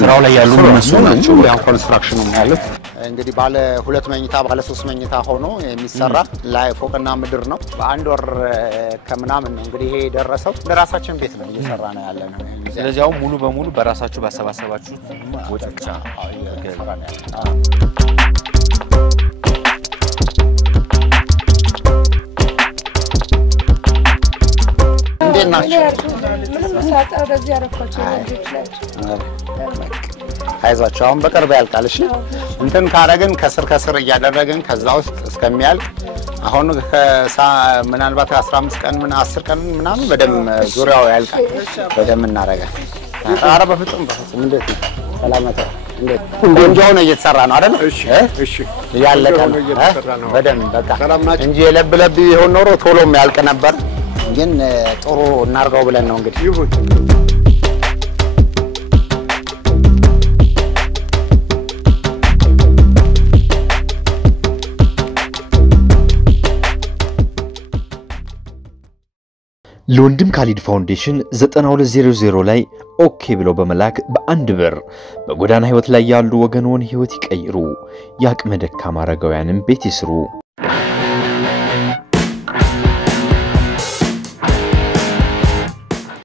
ስራው ላይ ያሉ እነሱ ናቸው። ያው ኮንስትራክሽኑ ያሉት እንግዲህ ባለ 2 መኝታ ባለ 3 መኝታ ሆኖ የሚሰራ ላይ ፎቅና ምድር ነው። በአንድ ወር ከምናምን ነው እንግዲህ ይሄ ደረሰው። ለራሳችን ቤት ነው እየሰራ ነው ያለ ነው። ስለዚህ አሁን ሙሉ በሙሉ በራሳችሁ ባሰባሰባችሁት ወጪ ብቻ እየሰራ ነው ያለው። እንዴት ናችሁ? አይዟችሁ አሁን በቅርብ ያልቃል። እሺ እንትን ካረግን ከስር እያደረግን ከዛ ውስጥ እስከሚያልቅ አሁን ምናልባት 15 ቀን 10 ቀን ምናምን በደም ዙሪያው ያልቃል። በደም እናረጋለን። ኧረ በፍጹም እንዴት ነው? ሰላማት እንዴት ቆንጆ ነው እየተሰራ ነው አይደል? እሺ ያለቀ ነው በደም በቃ እንጂ የለብለብ ይሆን ኖሮ ቶሎም ያልቅ ነበር። ግን ጥሩ እናርጋው ብለን ነው እንግዲህ ለወንድም ካሊድ ፋውንዴሽን 9200 ላይ ኦኬ ብለው በመላክ በአንድ ብር በጎዳና ህይወት ላይ ያሉ ወገኖን ህይወት ይቀይሩ። ያቅመ ደካማ አረጋውያንም ቤት ይስሩ።